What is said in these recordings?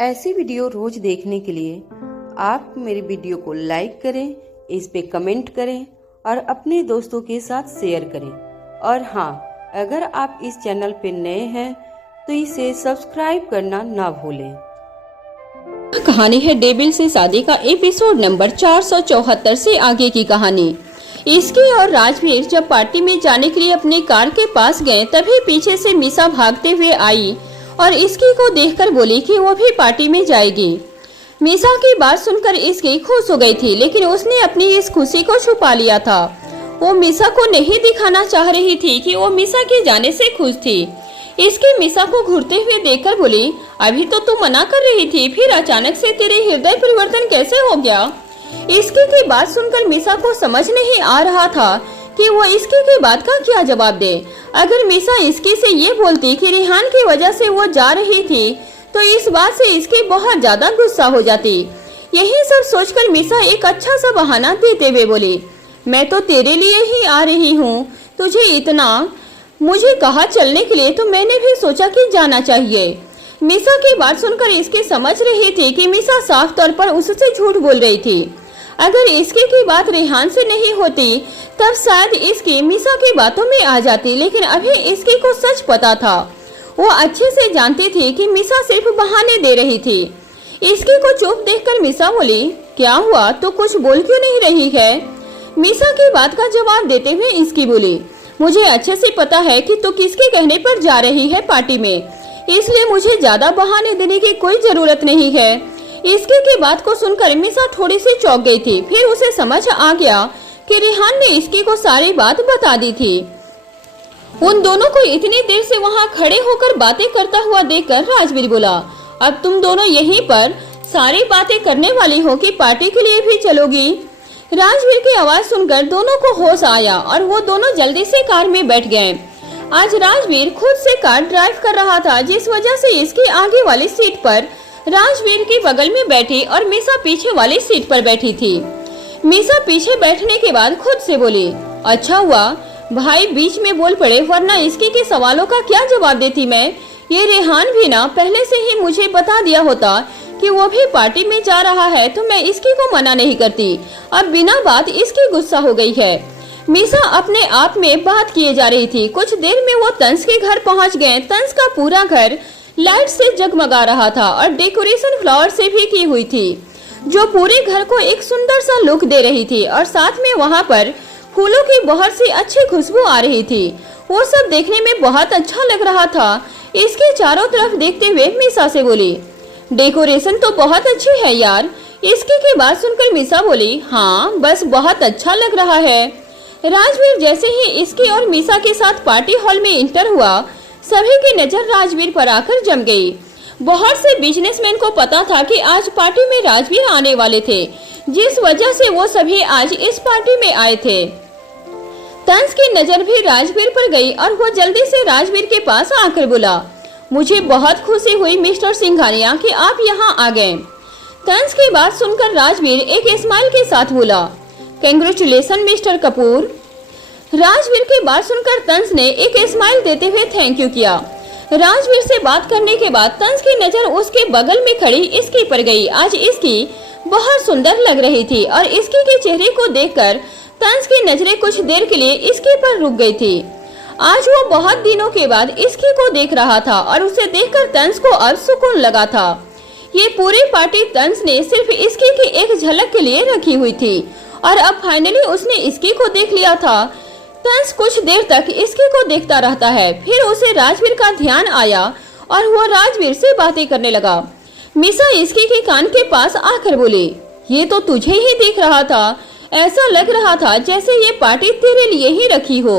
ऐसी वीडियो रोज देखने के लिए आप मेरे वीडियो को लाइक करें, इस पे कमेंट करें और अपने दोस्तों के साथ शेयर करें। और हाँ, अगर आप इस चैनल पे नए हैं तो इसे सब्सक्राइब करना ना भूलें। कहानी है डेविल से शादी का एपिसोड नंबर 474 से आगे की कहानी। इसकी और राजवीर जब पार्टी में जाने के लिए अपनी कार के पास गए तभी पीछे से मीसा भागते हुए आई और इसकी को देखकर बोली कि वो भी पार्टी में जाएगी। मीसा की बात सुनकर इसकी खुश हो गई थी, लेकिन उसने अपनी इस खुशी को छुपा लिया था। वो मीसा को नहीं दिखाना चाह रही थी कि वो मीसा के जाने से खुश थी। इसकी मीसा को घूरते हुए देखकर बोली, अभी तो तू मना कर रही थी, फिर अचानक से तेरे हृदय परिवर्तन कैसे हो गया? इसकी की बात सुनकर मीसा को समझ नहीं आ रहा था कि वो इसकी की बात का क्या जवाब दे। अगर मीसा इसकी से ये बोलती कि रिहान की वजह से वो जा रही थी तो इस बात से इसकी बहुत ज्यादा गुस्सा हो जाती। यही सब सोचकर मीसा एक अच्छा सा बहाना देते हुए बोली, मैं तो तेरे लिए ही आ रही हूँ, तुझे इतना मुझे कहा चलने के लिए तो मैंने भी सोचा कि जाना चाहिए। मीसा की बात सुनकर इसकी समझ रही थी कि मीसा साफ तौर पर उससे झूठ बोल रही थी। अगर इसकी की बात रेहान से नहीं होती तब शायद इसकी मीसा की बातों में आ जाती, लेकिन अभी इसकी को सच पता था। वो अच्छे से जानती थी कि मीसा सिर्फ बहाने दे रही थी। इसकी को चुप देखकर मीसा बोली, क्या हुआ, तो कुछ बोल क्यों नहीं रही है? मीसा की बात का जवाब देते हुए इसकी बोली, मुझे अच्छे से पता है कि तू किसके कहने पर जा रही है पार्टी में, इसलिए मुझे ज्यादा बहाने देने की कोई जरूरत नहीं है। इसके की बात को सुनकर मीसा थोड़ी सी चौंक गई थी। फिर उसे समझ आ गया कि रिहान ने इसकी को सारी बात बता दी थी। उन दोनों को इतनी देर से वहाँ खड़े होकर बातें करता हुआ देखकर राजवीर बोला, अब तुम दोनों यहीं पर सारी बातें करने वाली हो कि पार्टी के लिए भी चलोगी? राजवीर की आवाज सुनकर दोनों को होश आया और वो दोनों जल्दी से कार में बैठ गए। आज राजवीर खुद से कार ड्राइव कर रहा था, जिस वजह से इसकी आगे वाली सीट पर राजवीर के बगल में बैठी और मीसा पीछे वाली सीट पर बैठी थी। मीसा पीछे बैठने के बाद खुद से बोली, अच्छा हुआ भाई बीच में बोल पड़े, वरना इसकी के सवालों का क्या जवाब देती मैं? ये रेहान भी ना पहले से ही मुझे बता दिया होता कि वो भी पार्टी में जा रहा है तो मैं इसकी को मना नहीं करती। अब बिना बात इसकी गुस्सा हो गई है। मीसा अपने आप में बात किए जा रही थी। कुछ देर में वो तंस के घर पहुंच गए। तंस का पूरा घर लाइट से जगमगा रहा था और डेकोरेशन फ्लावर से भी की हुई थी, जो पूरे घर को एक सुंदर सा लुक दे रही थी। और साथ में वहाँ पर फूलों की बहुत सी अच्छी खुशबू आ रही थी। वो सब देखने में बहुत अच्छा लग रहा था। इसके चारों तरफ देखते हुए मीसा से बोली, डेकोरेशन तो बहुत अच्छी है यार। इसकी की बात सुनकर मीसा बोली, हाँ बस बहुत अच्छा लग रहा है। राजवीर जैसे ही इसकी और मीसा के साथ पार्टी हॉल में इंटर हुआ, सभी की नजर राजवीर पर आकर जम गई। बहुत से बिजनेसमैन को पता था कि आज पार्टी में राजवीर आने वाले थे, जिस वजह से वो सभी आज इस पार्टी में आए थे। तंस की नजर भी राजवीर पर गई और वो जल्दी से राजवीर के पास आकर बोला, मुझे बहुत खुशी हुई मिस्टर सिंघानिया कि आप यहाँ आ गए। तंस की बात सुनकर राजवीर एक स्माइल के साथ बोला, कांग्रेचुलेशन मिस्टर कपूर। राजवीर की बात सुनकर तंस ने एक स्माइल देते हुए थैंक यू किया। राजवीर से बात करने के बाद तंस की नजर उसके बगल में खड़ी इसकी पर गई। आज इसकी बहुत सुंदर लग रही थी और इसकी के चेहरे को देखकर तंस की नजरें कुछ देर के लिए इसके पर रुक गई थी। आज वो बहुत दिनों के बाद इसकी को देख रहा था और उसे देखकर तंस को अब सुकून लगा था। ये पूरी पार्टी तंस ने सिर्फ इसकी की एक झलक के लिए रखी हुई थी और अब फाइनली उसने इसकी को देख लिया था। तंस कुछ देर तक इसकी को देखता रहता है, फिर उसे राजवीर का ध्यान आया और वो राजवीर से बातें करने लगा। मीसा इसकी के कान के पास आकर बोली, ये तो तुझे ही देख रहा था, ऐसा लग रहा था जैसे ये पार्टी तेरे लिए ही रखी हो।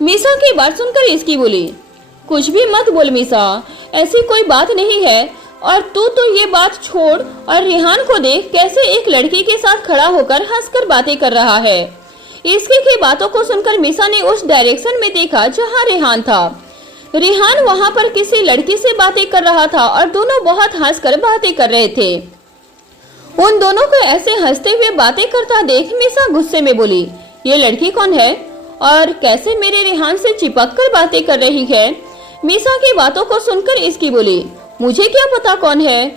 मीसा की बात सुनकर इसकी बोली, कुछ भी मत बोल मीसा, ऐसी कोई बात नहीं है। और तू तो ये बात छोड़ और रेहान को देख कैसे एक लड़की के साथ खड़ा होकर हंसकर बातें कर रहा है। इसकी की बातों को सुनकर मीसा ने उस डायरेक्शन में देखा जहां रेहान था। रेहान वहां पर किसी लड़की से बातें कर रहा था और दोनों बहुत हंसकर बातें कर रहे थे। उन दोनों को ऐसे हंसते हुए बातें करता देख मीसा गुस्से में बोली, ये लड़की कौन है और कैसे मेरे रेहान से चिपक कर बातें कर रही है? मीसा की बातों को सुनकर इसकी बोली, मुझे क्या पता कौन है,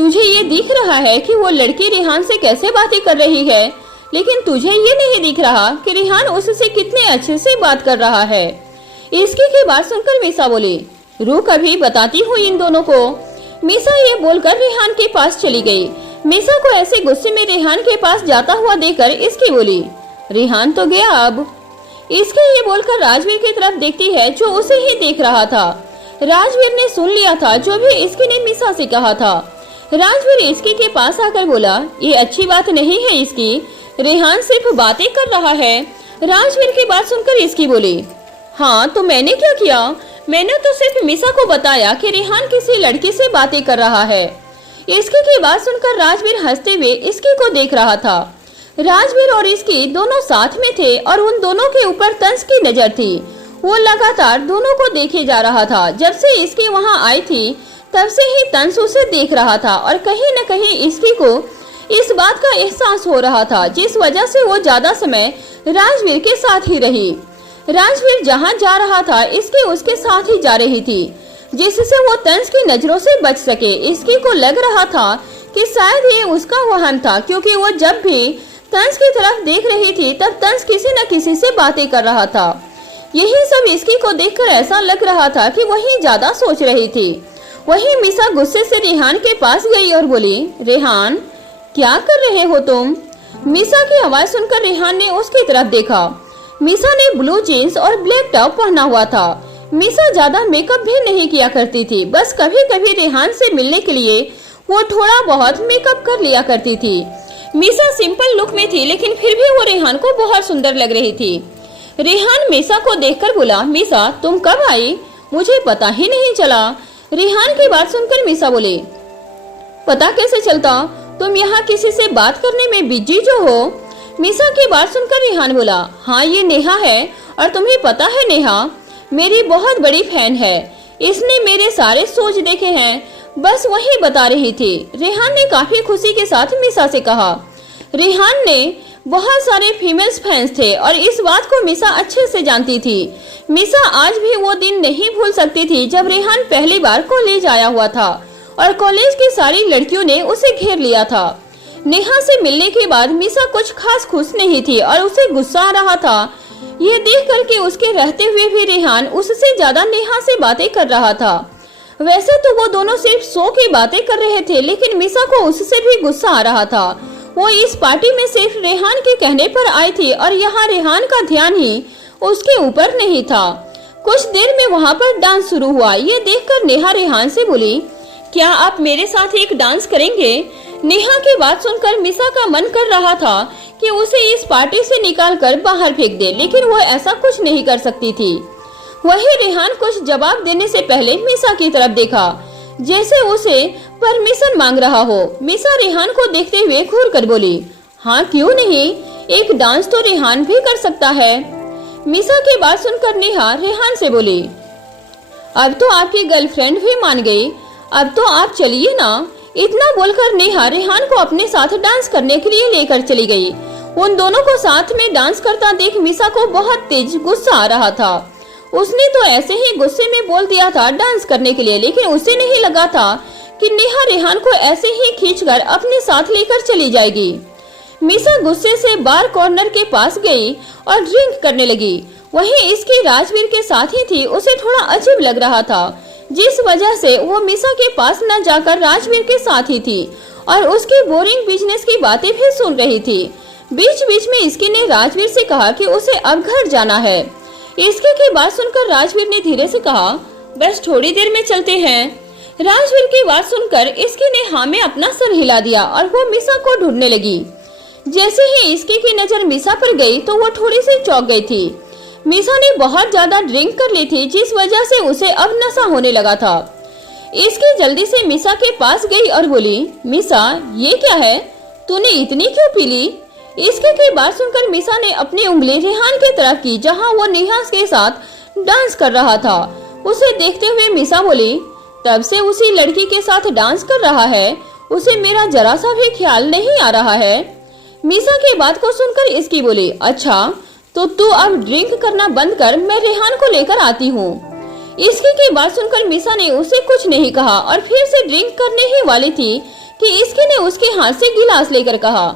तुझे ये दिख रहा है कि वो लड़की रेहान से कैसे बातें कर रही है, लेकिन तुझे ये नहीं दिख रहा कि रेहान उससे कितने अच्छे से बात कर रहा है। इसकी की बात सुनकर मीसा बोली, रुक अभी बताती हूँ इन दोनों को। मीसा ये बोलकर रेहान के पास चली गई। मीसा को ऐसे गुस्से में रेहान के पास जाता हुआ देखकर इसकी बोली, रेहान तो गया अब। इसके ये बोलकर राजवीर की तरफ देखती है जो उसे ही देख रहा था। राजवीर ने सुन लिया था जो भी इसकी ने मीसा से कहा था। राजवीर इसकी के पास आकर बोला, ये अच्छी बात नहीं है इसकी, रेहान सिर्फ बातें कर रहा है। राजवीर की बात सुनकर इसकी बोली, हाँ तो मैंने क्या किया, मैंने तो सिर्फ मीसा को बताया कि रेहान किसी लड़की से बातें कर रहा है। इसकी की बात सुनकर राजवीर हंसते हुए इसकी को देख रहा था। राजवीर और इसकी दोनों साथ में थे और उन दोनों के ऊपर तंस की नजर थी। वो लगातार दोनों को देखे जा रहा था। जब से इसकी वहाँ आई थी तब से ही तंस उसे देख रहा था और कहीं न कहीं इसकी को इस बात का एहसास हो रहा था, जिस वजह से वो ज्यादा समय राजवीर के साथ ही रही। राजवीर जहाँ जा रहा था इसकी उसके साथ ही जा रही थी, जिससे वो तंस की नजरों से बच सके। इसकी को लग रहा था कि शायद ये उसका वहम था, क्योंकि वो जब भी तंस की तरफ देख रही थी तब तंस किसी न किसी से बातें कर रहा था। यही सब इसकी को देखकर ऐसा लग रहा था कि वही ज्यादा सोच रही थी। वही मीसा गुस्से से रेहान के पास गई और बोली, रेहान क्या कर रहे हो तुम? मीसा की आवाज सुनकर रेहान ने उसकी तरफ देखा। मीसा ने ब्लू जीन्स और ब्लैक टॉप पहना हुआ था। मीसा ज्यादा मेकअप भी नहीं किया करती थी, बस कभी कभी रेहान से मिलने के लिए वो थोड़ा बहुत मेकअप कर लिया करती थी। मीसा सिंपल लुक में थी, लेकिन फिर भी वो रेहान को बहुत सुंदर लग रही थी। रेहान मीसा को देखकर बोला, मीसा तुम कब आई? मुझे पता ही नहीं चला। रेहान की बात सुनकर मीसा बोली, पता कैसे चलता, तुम यहाँ किसी से बात करने में बिजी जो हो। मीसा की बात सुनकर रेहान बोला, हाँ ये नेहा है, और तुम्हें पता है नेहा मेरी बहुत बड़ी फैन है, इसने मेरे सारे शोज देखे हैं, बस वही बता रही थी। रेहान ने काफी खुशी के साथ मीसा से कहा। रेहान ने बहुत सारे फीमेल्स फैंस थे और इस बात को मीसा अच्छे से जानती थी। मीसा आज भी वो दिन नहीं भूल सकती थी जब रेहान पहली बार कॉलेज आया हुआ था और कॉलेज की सारी लड़कियों ने उसे घेर लिया था। नेहा से मिलने के बाद मीसा कुछ खास खुश नहीं थी और उसे गुस्सा आ रहा था। ये देख कर के उसके रहते हुए भी रेहान उससे ज्यादा नेहा से बातें कर रहा था। वैसे तो वो दोनों सिर्फ शो की बातें कर रहे थे, लेकिन मीसा को उससे भी गुस्सा आ रहा था। वो इस पार्टी में सिर्फ रेहान के कहने पर आई थी और यहाँ रेहान का ध्यान ही उसके ऊपर नहीं था। कुछ देर में वहाँ पर डांस शुरू हुआ। ये देखकर नेहा रेहान से बोली, क्या आप मेरे साथ एक डांस करेंगे? नेहा की बात सुनकर मीसा का मन कर रहा था कि उसे इस पार्टी से निकालकर बाहर फेंक दे, लेकिन वो ऐसा कुछ नहीं कर सकती थी। वही रेहान कुछ जवाब देने से पहले मीसा की तरफ देखा, जैसे उसे परमिशन मांग रहा हो। मीसा रेहान को देखते हुए घूर कर बोली, हाँ क्यों नहीं, एक डांस तो रेहान भी कर सकता है। मीसा की बात सुनकर नेहा रेहान से बोली, अब तो आपकी गर्लफ्रेंड भी मान गई, अब तो आप चलिए ना। इतना बोलकर नेहा रेहान को अपने साथ डांस करने के लिए लेकर चली गई। उन दोनों को साथ में डांस करता देख मीसा को बहुत तेज गुस्सा आ रहा था। उसने तो ऐसे ही गुस्से में बोल दिया था डांस करने के लिए, लेकिन उसे नहीं लगा था कि नेहा रेहान को ऐसे ही खींचकर अपने साथ लेकर चली जाएगी। मीसा गुस्से से बार कॉर्नर के पास गई और ड्रिंक करने लगी। वहीं इसकी राजवीर के साथ ही थी, उसे थोड़ा अजीब लग रहा था, जिस वजह से वो मीसा के पास न जाकर राजवीर के साथ ही थी और उसकी बोरिंग बिजनेस की बातें भी सुन रही थी। बीच बीच में इसकी ने राजवीर से कहा कि उसे अब घर जाना है। इसके की बात सुनकर राजवीर ने धीरे से कहा, बस थोड़ी देर में चलते हैं। राजवीर की बात सुनकर इसकी ने हाँ में अपना सर हिला दिया और वो मीसा को ढूंढने लगी। जैसे ही इसकी की नजर मीसा पर गई तो वो थोड़ी सी चौंक गई थी। मीसा ने बहुत ज्यादा ड्रिंक कर ली थी, जिस वजह से उसे अब नशा होने लगा था। इसकी जल्दी से मीसा के पास गई और बोली, मीसा ये क्या है, तूने इतनी क्यों पी ली? इसके की बात सुनकर मीसा ने अपनी उंगली रेहान की तरफ की, जहां वो नेहा के साथ डांस कर रहा था। उसे देखते हुए मीसा बोली, तब से उसी लड़की के साथ डांस कर रहा है, उसे मेरा जरा सा भी ख्याल नहीं आ रहा है। मीसा की बात को सुनकर इसकी बोली, अच्छा तो तू अब ड्रिंक करना बंद कर, मैं रेहान को लेकर आती हूँ। इसकी की बात सुनकर मीसा ने उसे कुछ नहीं कहा और फिर से ड्रिंक करने ही वाली थी कि इसकी ने उसके हाथ से गिलास लेकर कहा,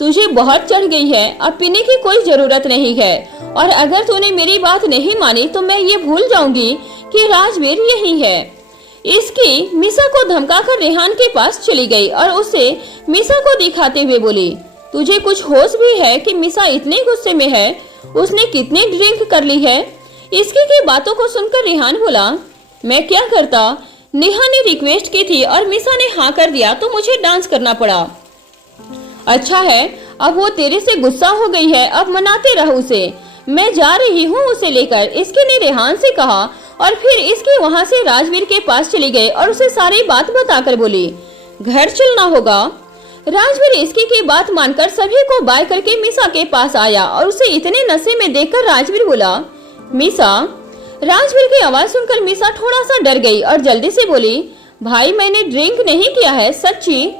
तुझे बहुत चढ़ गई है, अब पीने की कोई जरूरत नहीं है, और अगर तूने मेरी बात नहीं मानी तो मैं ये भूल जाऊंगी कि राजवीर यही है। इसकी मीसा को धमकाकर रेहान के पास चली गई और उसे मीसा को दिखाते हुए बोली, तुझे कुछ होश भी है कि मीसा इतने गुस्से में है, उसने कितनी ड्रिंक कर ली है। इसकी की बातों को सुनकर रेहान बोला, मैं क्या करता, नेहा ने रिक्वेस्ट की थी और मीसा ने हाँ कर दिया तो मुझे डांस करना पड़ा। अच्छा है, अब वो तेरे से गुस्सा हो गई है, अब मनाते रहो उसे, मैं जा रही हूँ उसे लेकर, इसके ने रेहान से कहा। और फिर इसकी वहाँ से राजवीर के पास चली गई और उसे सारी बात बताकर बोली, घर चलना होगा। राजवीर इसकी की बात मानकर सभी को बाय करके मीसा के पास आया और उसे इतने नशे में देखकर राजवीर बोला, मीसा। राजवीर की आवाज सुनकर मीसा थोड़ा सा डर गई और जल्दी से बोली, भाई मैंने ड्रिंक नहीं किया है, सच्ची।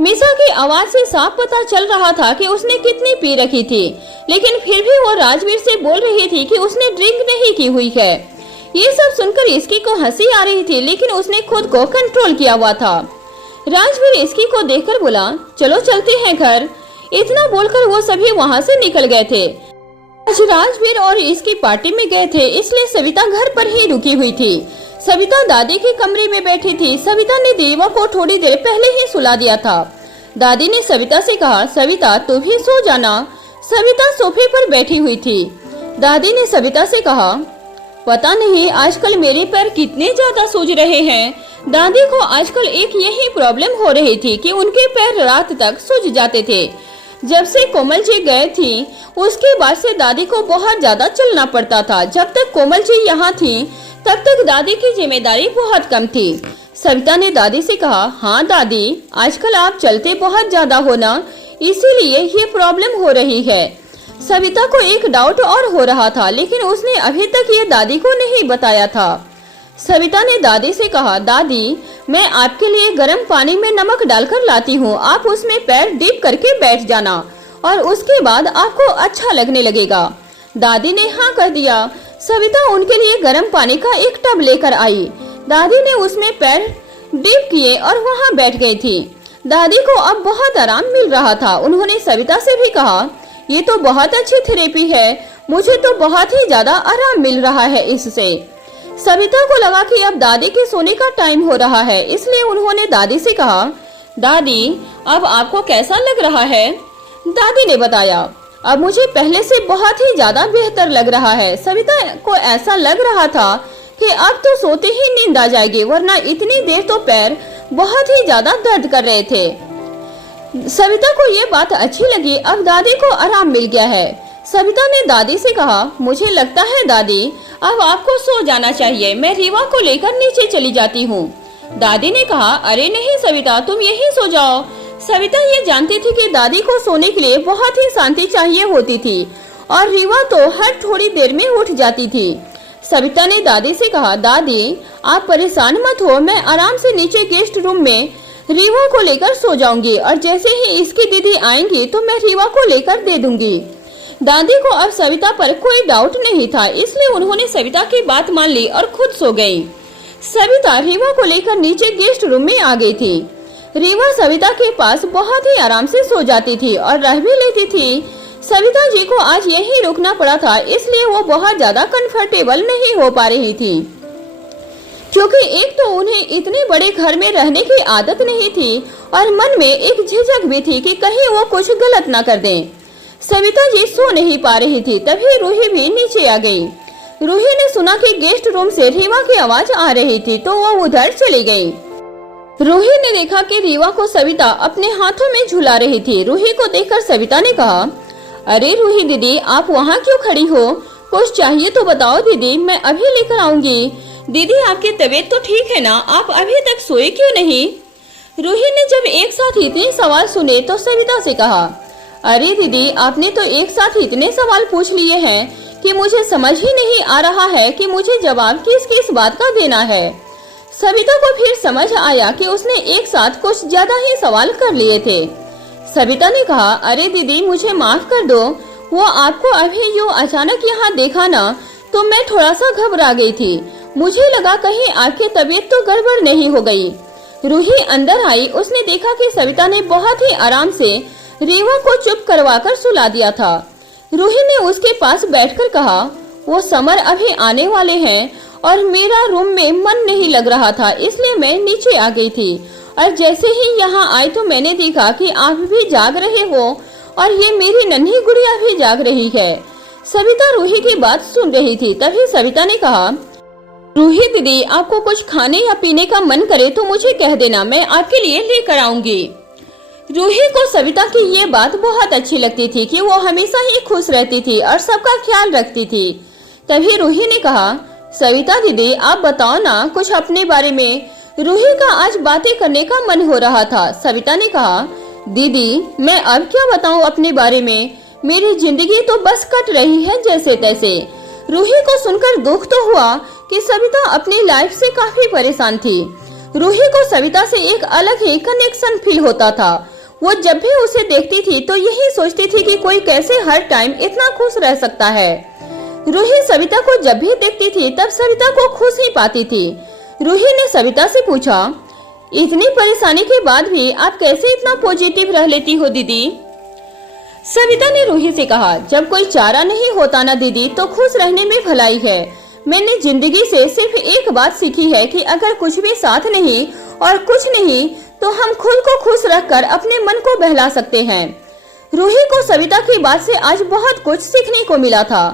मीसा की आवाज से साफ पता चल रहा था कि उसने कितनी पी रखी थी, लेकिन फिर भी वो राजवीर से बोल रही थी कि उसने ड्रिंक नहीं की हुई है। ये सब सुनकर इसकी को हंसी आ रही थी, लेकिन उसने खुद को कंट्रोल किया हुआ था। राजवीर इसकी को देखकर बोला, चलो चलते हैं घर। इतना बोलकर वो सभी वहाँ से निकल गए थे। आज राजवीर और इसकी पार्टी में गए थे, इसलिए सविता घर पर ही रुकी हुई थी। सविता दादी के कमरे में बैठी थी। सविता ने देवा को थोड़ी देर पहले ही सुला दिया था। दादी ने सविता से कहा, सविता तू भी सो जाना। सविता सोफे पर बैठी हुई थी। दादी ने सविता से कहा, पता नहीं आजकल मेरे पैर कितने ज्यादा सूज रहे हैं। दादी को आजकल एक यही प्रॉब्लम हो रही थी कि उनके पैर रात तक सूज जाते थे। जब से कोमल जी गए थी उसके बाद से दादी को बहुत ज्यादा चलना पड़ता था। जब तक कोमल जी यहाँ थी तब तक दादी की जिम्मेदारी बहुत कम थी। सविता ने दादी से कहा, हाँ दादी, आजकल आप चलते बहुत ज्यादा हो ना, इसीलिए ये प्रॉब्लम हो रही है। सविता को एक डाउट और हो रहा था, लेकिन उसने अभी तक ये दादी को नहीं बताया था। सविता ने दादी से कहा, दादी मैं आपके लिए गर्म पानी में नमक डालकर लाती हूँ, आप उसमें पैर डीप करके बैठ जाना और उसके बाद आपको अच्छा लगने लगेगा। दादी ने हाँ कर दिया। सविता उनके लिए गर्म पानी का एक टब लेकर आई। दादी ने उसमें पैर डीप किए और वहाँ बैठ गई थी। दादी को अब बहुत आराम मिल रहा था। उन्होंने सविता से भी कहा, ये तो बहुत अच्छी थेरेपी है, मुझे तो बहुत ही ज्यादा आराम मिल रहा है इससे। सविता को लगा कि अब दादी के सोने का टाइम हो रहा है, इसलिए उन्होंने दादी से कहा, दादी अब आपको कैसा लग रहा है? दादी ने बताया, अब मुझे पहले से बहुत ही ज्यादा बेहतर लग रहा है। सविता को ऐसा लग रहा था कि अब तो सोते ही नींद आ जाएगी, वरना इतनी देर तो पैर बहुत ही ज्यादा दर्द कर रहे थे। सविता को ये बात अच्छी लगी, अब दादी को आराम मिल गया है। सविता ने दादी से कहा, मुझे लगता है दादी अब आपको सो जाना चाहिए, मैं रीवा को लेकर नीचे चली जाती हूँ। दादी ने कहा, अरे नहीं सविता, तुम यहीं सो जाओ। सविता ये जानती थी कि दादी को सोने के लिए बहुत ही शांति चाहिए होती थी और रीवा तो हर थोड़ी देर में उठ जाती थी। सविता ने दादी से कहा, दादी आप परेशान मत हो, मैं आराम से नीचे गेस्ट रूम में रीवा को लेकर सो जाऊंगी और जैसे ही इसकी दीदी आएंगी तो मैं रीवा को लेकर दे दूंगी। दादी को अब सविता पर कोई डाउट नहीं था, इसलिए उन्होंने सविता की बात मान ली और खुद सो गई। सविता रीवा को लेकर नीचे गेस्ट रूम में आ गई थी। रीवा सविता के पास बहुत ही आराम से सो जाती थी और रह भी लेती थी। सविता जी को आज यहीं रुकना पड़ा था, इसलिए वो बहुत ज्यादा कंफर्टेबल नहीं हो पा रही थी, क्योंकि एक तो उन्हें इतने बड़े घर में रहने की आदत नहीं थी और मन में एक झिझक भी थी कि कहीं वो कुछ गलत ना कर दें। सविता जी सो नहीं पा रही थी, तभी रूही भी नीचे आ गई। रूही ने सुना कि गेस्ट रूम से रीवा की आवाज आ रही थी तो वो उधर चली गई। रूही ने देखा कि रीवा को सविता अपने हाथों में झुला रही थी। रूही को देखकर सविता ने कहा, अरे रूही दीदी आप वहाँ क्यों खड़ी हो? कुछ चाहिए तो बताओ दीदी, मैं अभी लेकर आऊंगी। दीदी आपकी तबीयत तो ठीक है ना, आप अभी तक सोए क्यों नहीं? रूही ने जब एक साथ इतने सवाल सुने तो सविता से कहा, अरे दीदी आपने तो एक साथ इतने सवाल पूछ लिए हैं कि मुझे समझ ही नहीं आ रहा है कि मुझे जवाब किस किस बात का देना है। सविता को फिर समझ आया कि उसने एक साथ कुछ ज्यादा ही सवाल कर लिए थे। सविता ने कहा, अरे दीदी मुझे माफ कर दो, वो आपको अभी जो अचानक यहाँ देखा ना तो मैं थोड़ा सा घबरा गई थी, मुझे लगा कहीं आपकी तबीयत तो गड़बड़ नहीं हो गई। रूही अंदर आई। उसने देखा कि सविता ने बहुत ही आराम से रीवा को चुप करवाकर सुला दिया था। रूही ने उसके पास बैठकर कहा, वो समर अभी आने वाले हैं और मेरा रूम में मन नहीं लग रहा था, इसलिए मैं नीचे आ गई थी और जैसे ही यहाँ आई तो मैंने देखा कि आप भी जाग रहे हो और ये मेरी नन्ही गुड़िया भी जाग रही है। सविता रूही की बात सुन रही थी। तभी सविता ने कहा, रूही दीदी, आपको कुछ खाने या पीने का मन करे तो मुझे कह देना, मैं आपके लिए लेकर आऊंगी। रूही को सविता की ये बात बहुत अच्छी लगती थी कि वो हमेशा ही खुश रहती थी और सबका ख्याल रखती थी। तभी रूही ने कहा, सविता दीदी आप बताओ ना कुछ अपने बारे में। रूही का आज बातें करने का मन हो रहा था। सविता ने कहा, दीदी मैं अब क्या बताऊं अपने बारे में, मेरी जिंदगी तो बस कट रही है जैसे तैसे। रूही को सुनकर दुख तो हुआ कि सविता अपनी लाइफ से काफी परेशान थी। रूही को सविता से एक अलग ही कनेक्शन फील होता था। वो जब भी उसे देखती थी तो यही सोचती थी कि कोई कैसे हर टाइम इतना खुश रह सकता है। रूही सविता को जब भी देखती थी तब सविता को खुश ही पाती थी। रूही ने सविता से पूछा, इतनी परेशानी के बाद भी आप कैसे इतना पॉजिटिव रह लेती हो दीदी? सविता ने रूही से कहा, जब कोई चारा नहीं होता ना दीदी तो खुश रहने में भलाई है। मैंने जिंदगी से सिर्फ एक बात सीखी है कि अगर कुछ भी साथ नहीं और कुछ नहीं तो हम खुद को खुश रखकर अपने मन को बहला सकते हैं। रूही को सविता की बात से आज बहुत कुछ सीखने को मिला था।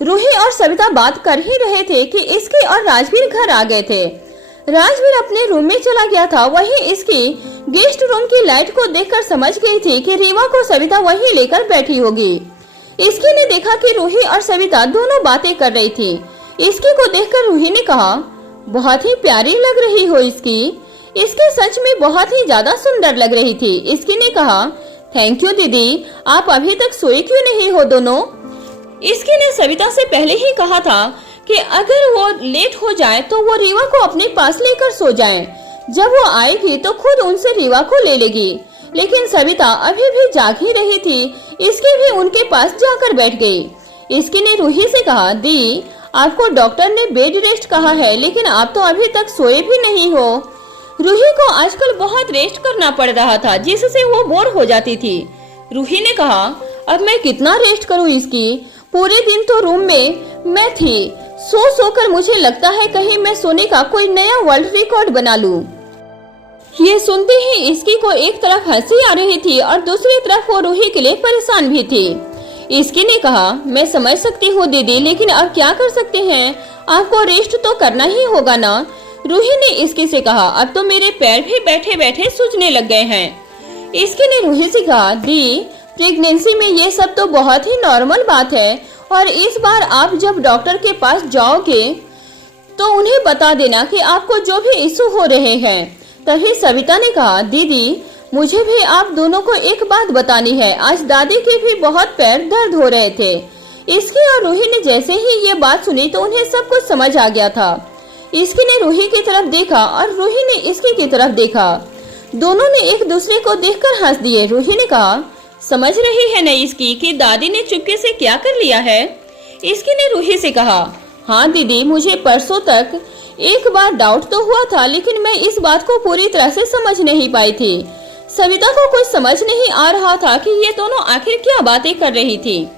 रूही और सविता बात कर ही रहे थे कि इसकी और राजवीर घर आ गए थे। राजवीर अपने रूम में चला गया था। वहीं इसकी गेस्ट रूम की लाइट को देखकर समझ गई थी कि रीवा को सविता वहीं लेकर बैठी होगी। इसकी ने देखा कि रूही और सविता दोनों बातें कर रही थी। इसकी को देखकर रूही ने कहा, बहुत ही प्यारी लग रही हो इसकी सच में बहुत ही ज्यादा सुंदर लग रही थी। इसकी ने कहा, थैंक यू दीदी, आप अभी तक सोए क्यों नहीं हो दोनों? इसकी ने सविता से पहले ही कहा था कि अगर वो लेट हो जाए तो वो रीवा को अपने पास लेकर सो जाए। जब वो आएगी तो खुद उनसे रीवा को ले लेगी। लेकिन सविता अभी भी जाग ही रही थी। इसकी भी उनके पास जाकर बैठ गई। इसकी ने रूही से कहा, दी आपको डॉक्टर ने बेड रेस्ट कहा है लेकिन आप तो अभी तक सोए भी नहीं हो। रूही को आजकल बहुत रेस्ट करना पड़ रहा था जिससे वो बोर हो जाती थी। रूही ने कहा, अब मैं कितना रेस्ट करूं इसकी, पूरे दिन तो रूम में मैं थी। सो कर मुझे लगता है कहीं मैं सोने का कोई नया वर्ल्ड रिकॉर्ड बना लूं। ये सुनते ही इसकी को एक तरफ हंसी आ रही थी और दूसरी तरफ वो रूही के लिए परेशान भी थी। इसकी ने कहा, मैं समझ सकती हूँ दीदी, लेकिन अब क्या कर सकते हैं, आपको रेस्ट तो करना ही होगा ना। रूही ने इसकी से कहा, अब तो मेरे पैर भी बैठे बैठे सूजने लग गए हैं। इसकी ने रूही से कहा, दी प्रेगनेंसी में ये सब तो बहुत ही नॉर्मल बात है और इस बार आप जब डॉक्टर के पास जाओगे तो उन्हें बता देना कि आपको जो भी इशू हो रहे हैं। तभी सविता ने कहा, दीदी मुझे भी आप दोनों को एक बात बतानी है। आज दादी के भी बहुत पैर दर्द हो रहे थे। इसकी और रूही ने जैसे ही ये बात सुनी तो उन्हें सब कुछ समझ आ गया था। इसकी ने रूही की तरफ देखा और रूही ने इसकी की तरफ देखा। दोनों ने एक दूसरे को देखकर हंस दिए। रूही ने कहा, समझ रही है न इसकी कि दादी ने चुपके से क्या कर लिया है? इसकी ने रूही से कहा, हाँ दीदी, मुझे परसों तक एक बार डाउट तो हुआ था लेकिन मैं इस बात को पूरी तरह से समझ नहीं पाई थी। सविता को कुछ समझ नहीं आ रहा था कि ये दोनों आखिर क्या बातें कर रही थी।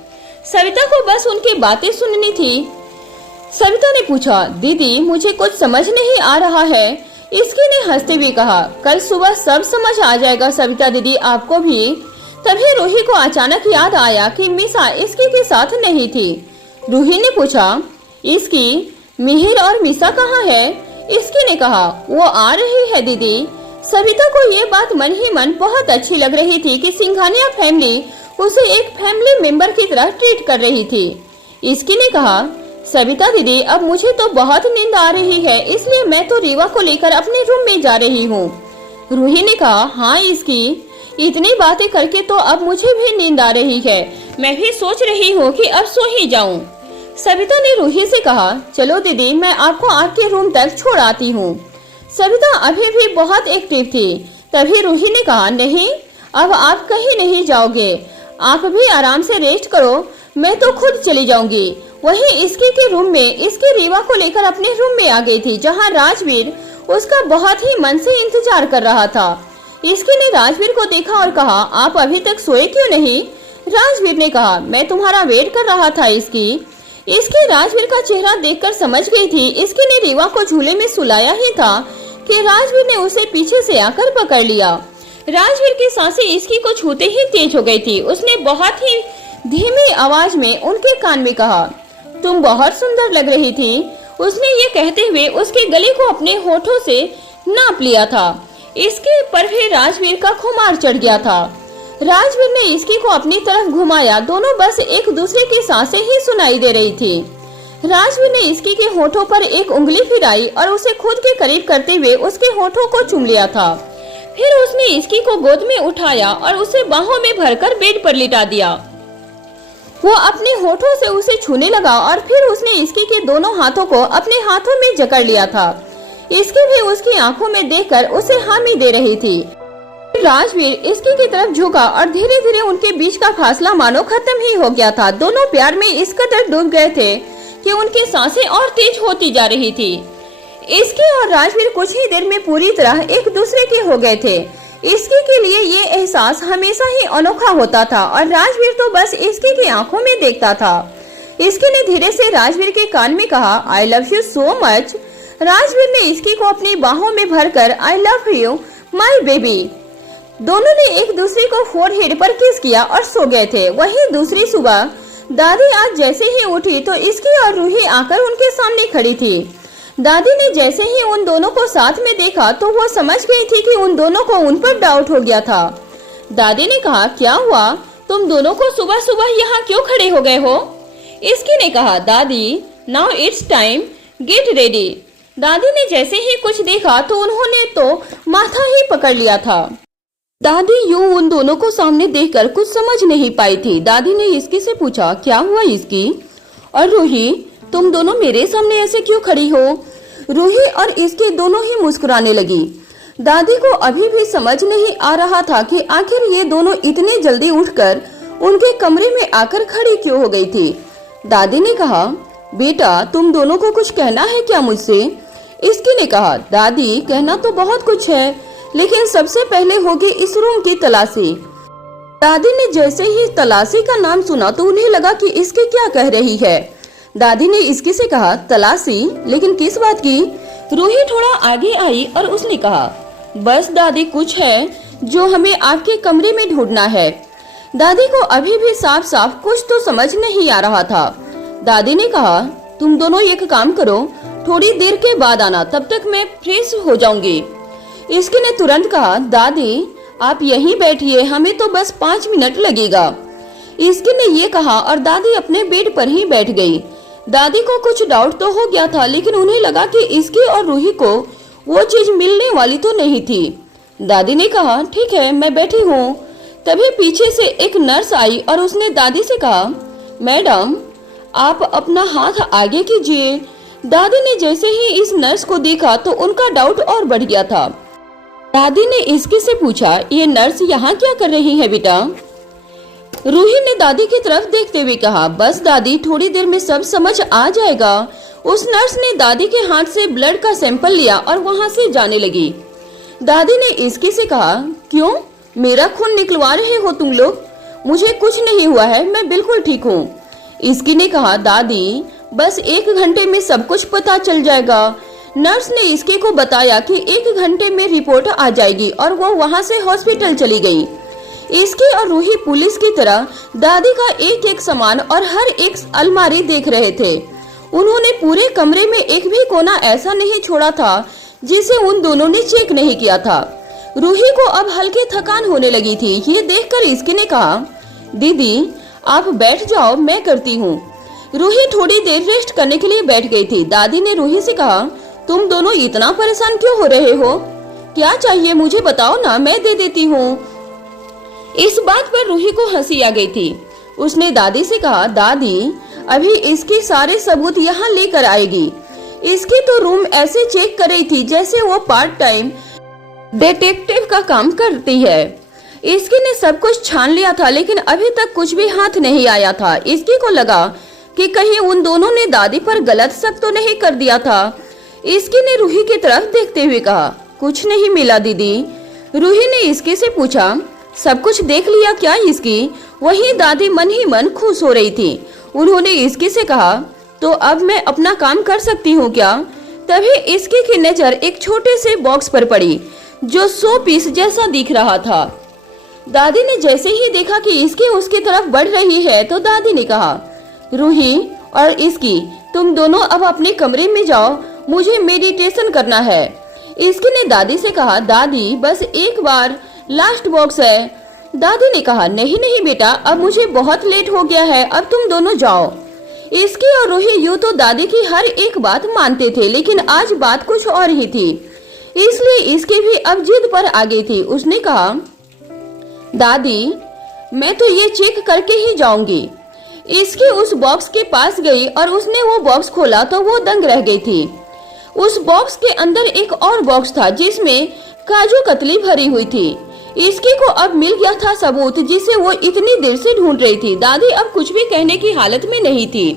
सविता को बस उनकी बातें सुननी थी। सविता ने पूछा, दीदी मुझे कुछ समझ नहीं आ रहा है। इसकी ने हंसते हुए कहा, कल सुबह सब समझ आ जाएगा सविता दीदी, आपको भी। तभी रूही को अचानक याद आया कि मिसा इसकी के साथ नहीं थी। रूही ने पूछा, इसकी मिहिर और मिसा कहाँ है? इसकी ने कहा, वो आ रही है दीदी। सविता को ये बात मन ही मन बहुत अच्छी लग रही थी कि सिंघानिया फैमिली उसे एक फैमिली मेंबर की तरह ट्रीट कर रही थी। इसकी ने कहा, सविता दीदी अब मुझे तो बहुत नींद आ रही है, इसलिए मैं तो रीवा को लेकर अपने रूम में जा रही हूँ। रूही ने कहा, हाँ इसकी इतनी बातें करके तो अब मुझे भी नींद आ रही है, मैं भी सोच रही हूँ कि अब सो ही जाऊँ। सविता ने रूही से कहा, चलो दीदी मैं आपको आपके रूम तक छोड़ आती हूँ। सविता अभी भी बहुत एक्टिव थी। तभी रूही ने कहा, नहीं अब आप कहीं नहीं जाओगे, आप भी आराम से रेस्ट करो, मैं तो खुद चली जाऊंगी। वहीं इसकी के रूम में इसकी रीवा को लेकर अपने रूम में आ गई थी, जहां राजवीर उसका बहुत ही मन से इंतजार कर रहा था। इसकी ने राजवीर को देखा और कहा, आप अभी तक सोए क्यों नहीं? राजवीर ने कहा, मैं तुम्हारा वेट कर रहा था। इसकी राजवीर का चेहरा देखकर समझ गई थी इसकी ने रीवा को झूले में सुलाया ही था कि राजवीर ने उसे पीछे से आकर पकड़ लिया। राजवीर की सांसें इसकी को छूते ही तेज हो गई थी। उसने बहुत ही धीमी आवाज में उनके कान में कहा, तुम बहुत सुंदर लग रही थी। उसने ये कहते हुए उसके गले को अपने होठों से नाप लिया था। इसके पर भी राजवीर का खुमार चढ़ गया था। राजवीर ने इसकी को अपनी तरफ घुमाया। दोनों बस एक दूसरे की सांसें ही सुनाई दे रही थी। राजवीर ने इसकी के होठों पर एक उंगली फिराई और उसे खुद के करीब करते हुए उसके होठों को चूम लिया था। फिर उसने इसकी को गोद में उठाया और उसे बाहों में भरकर बेड पर लिटा दिया। वो अपने होठों से उसे छूने लगा और फिर उसने इसकी के दोनों हाथों को अपने हाथों में जकड़ लिया था। इसकी भी उसकी आंखों में देखकर उसे हामी दे रही थी। राजवीर इसकी की तरफ झुका और धीरे धीरे उनके बीच का फासला मानो खत्म ही हो गया था। दोनों प्यार में इस कदर डूब गए थे कि उनकी सांसें और तेज होती जा रही थी। इसकी और राजवीर कुछ ही देर में पूरी तरह एक दूसरे के हो गए थे। इसकी के लिए ये एहसास हमेशा ही अनोखा होता था और राजवीर तो बस इसकी की आंखों में देखता था। इसकी ने धीरे से राजवीर के कान में कहा, I love you so much. Rajveer ने इसकी को अपनी बाहों में भरकर I love you my baby. दोनों ने एक दूसरे को फोरहेड पर किस किया और सो गए थे। वहीं दूसरी सुबह दादी आज जैसे ही उठी तो इसकी और रूही आकर उनके सामने खड़ी थी। दादी ने जैसे ही उन दोनों को साथ में देखा तो वो समझ गई थी कि उन दोनों को उन पर डाउट हो गया था। दादी ने कहा, क्या हुआ? तुम दोनों को सुबह सुबह यहाँ क्यों खड़े हो गए हो? इसकी ने कहा, दादी now it's time get ready. दादी ने जैसे ही कुछ देखा तो उन्होंने तो माथा ही पकड़ लिया था। दादी यूं उन दोनों को सामने देखकर कुछ समझ नहीं पाई थी। दादी ने इसकी से पूछा, क्या हुआ इसकी? और रूही, तुम दोनों मेरे सामने ऐसे क्यों खड़ी हो? रूही और इसकी दोनों ही मुस्कुराने लगी। दादी को अभी भी समझ नहीं आ रहा था कि आखिर ये दोनों इतने जल्दी उठकर उनके कमरे में आकर खड़ी क्यों हो गई थी। दादी ने कहा, बेटा तुम दोनों को कुछ कहना है क्या मुझसे? इसकी ने कहा, दादी कहना तो बहुत कुछ है, लेकिन सबसे पहले होगी इस रूम की तलाशी। दादी ने जैसे ही तलाशी का नाम सुना तो उन्हें लगा कि इसकी क्या कह रही है। दादी ने इसकी से कहा, तलाशी? लेकिन किस बात की? रूही थोड़ा आगे आई और उसने कहा, बस दादी कुछ है जो हमें आपके कमरे में ढूंढना है। दादी को अभी भी साफ साफ कुछ तो समझ नहीं आ रहा था। दादी ने कहा, तुम दोनों एक काम करो, थोड़ी देर के बाद आना, तब तक मैं फ्रेश हो जाऊंगी। इसकी ने तुरंत कहा, दादी आप यहीं बैठिए, हमें तो बस 5 मिनट लगेगा। इसकी ने ये कहा और दादी अपने बेड पर ही बैठ गई। दादी को कुछ डाउट तो हो गया था, लेकिन उन्हें लगा कि इसकी और रूही को वो चीज मिलने वाली तो नहीं थी। दादी ने कहा, ठीक है मैं बैठी हूँ। तभी पीछे से एक नर्स आई और उसने दादी से कहा, मैडम आप अपना हाथ आगे कीजिए। दादी ने जैसे ही इस नर्स को देखा तो उनका डाउट और बढ़ गया था। दादी ने इसकी से पूछा, ये नर्स यहाँ क्या कर रही है बेटा? रूही ने दादी की तरफ देखते हुए कहा, बस दादी थोड़ी देर में सब समझ आ जाएगा। उस नर्स ने दादी के हाथ से ब्लड का सैंपल लिया और वहाँ से जाने लगी। दादी ने इसकी से कहा, क्यों मेरा खून निकलवा रहे हो तुम लोग? मुझे कुछ नहीं हुआ है, मैं बिल्कुल ठीक हूँ। इसकी ने कहा, दादी बस 1 घंटे में सब कुछ पता चल जाएगा। नर्स ने इसके को बताया कि 1 घंटे में रिपोर्ट आ जाएगी और वो वहाँ से हॉस्पिटल चली गई। इसकी और रूही पुलिस की तरह दादी का एक एक सामान और हर एक अलमारी देख रहे थे। उन्होंने पूरे कमरे में एक भी कोना ऐसा नहीं छोड़ा था जिसे उन दोनों ने चेक नहीं किया था। रूही को अब हल्की थकान होने लगी थी। ये देखकर इसकी ने कहा, दीदी आप बैठ जाओ, मैं करती हूँ। रूही थोड़ी देर रेस्ट करने के लिए बैठ गई थी। दादी ने रूही से कहा, तुम दोनों इतना परेशान क्यों हो रहे हो? क्या चाहिए मुझे बताओ ना, मैं दे देती हूँ। इस बात पर रूही को हंसी आ गई थी। उसने दादी से कहा, दादी अभी इसके सारे सबूत यहाँ लेकर आएगी। इसकी तो रूम ऐसे चेक कर रही थी जैसे वो पार्ट टाइम डिटेक्टिव का काम करती है। इसकी ने सब कुछ छान लिया था, लेकिन अभी तक कुछ भी हाथ नहीं आया था। इसकी को लगा कि कहीं उन दोनों ने दादी पर गलत शक तो नहीं कर दिया था। इसकी ने रूही की तरफ देखते हुए कहा, कुछ नहीं मिला दीदी। रूही ने इसके से पूछा, सब कुछ देख लिया क्या इसकी? वहीं दादी मन ही मन खुश हो रही थी। उन्होंने इसकी से कहा, तो अब मैं अपना काम कर सकती हूँ क्या? तभी इसकी की नजर एक छोटे से बॉक्स पर पड़ी जो 100 पीस जैसा दिख रहा था। दादी ने जैसे ही देखा कि इसकी उसकी तरफ बढ़ रही है तो दादी ने कहा, रूही और इसकी, तुम दोनों अब अपने कमरे में जाओ, मुझे मेडिटेशन करना है। इसकी ने दादी से कहा, दादी बस एक बार, लास्ट बॉक्स है। दादी ने कहा, नहीं नहीं बेटा, अब मुझे बहुत लेट हो गया है, अब तुम दोनों जाओ। इसकी और रूही यूं तो दादी की हर एक बात मानते थे, लेकिन आज बात कुछ और ही थी, इसलिए इसकी भी अब जिद पर आ गई थी। उसने कहा, दादी मैं तो ये चेक करके ही जाऊंगी। इसकी उस बॉक्स के पास गई और उसने वो बॉक्स खोला तो वो दंग रह गई थी। उस बॉक्स के अंदर एक और बॉक्स था जिसमें काजू कतली भरी हुई थी। इसकी को अब मिल गया था सबूत जिसे वो इतनी देर से ढूंढ रही थी। दादी अब कुछ भी कहने की हालत में नहीं थी।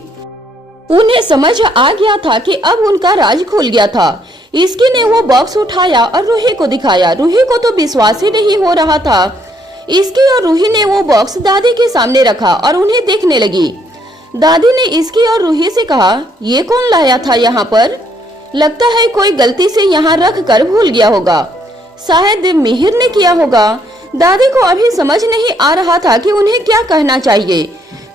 उन्हें समझ आ गया था कि अब उनका राज खुल गया था। इसकी ने वो बॉक्स उठाया और रूही को दिखाया। रूही को तो विश्वास ही नहीं हो रहा था। इसकी और रूही ने वो बॉक्स दादी के सामने रखा और उन्हें देखने लगी। दादी ने इसकी और रूही से कहा, ये कौन लाया था यहाँ पर? लगता है कोई गलती से यहाँ रख कर भूल गया होगा, शायद मिहिर ने किया होगा। दादी को अभी समझ नहीं आ रहा था कि उन्हें क्या कहना चाहिए,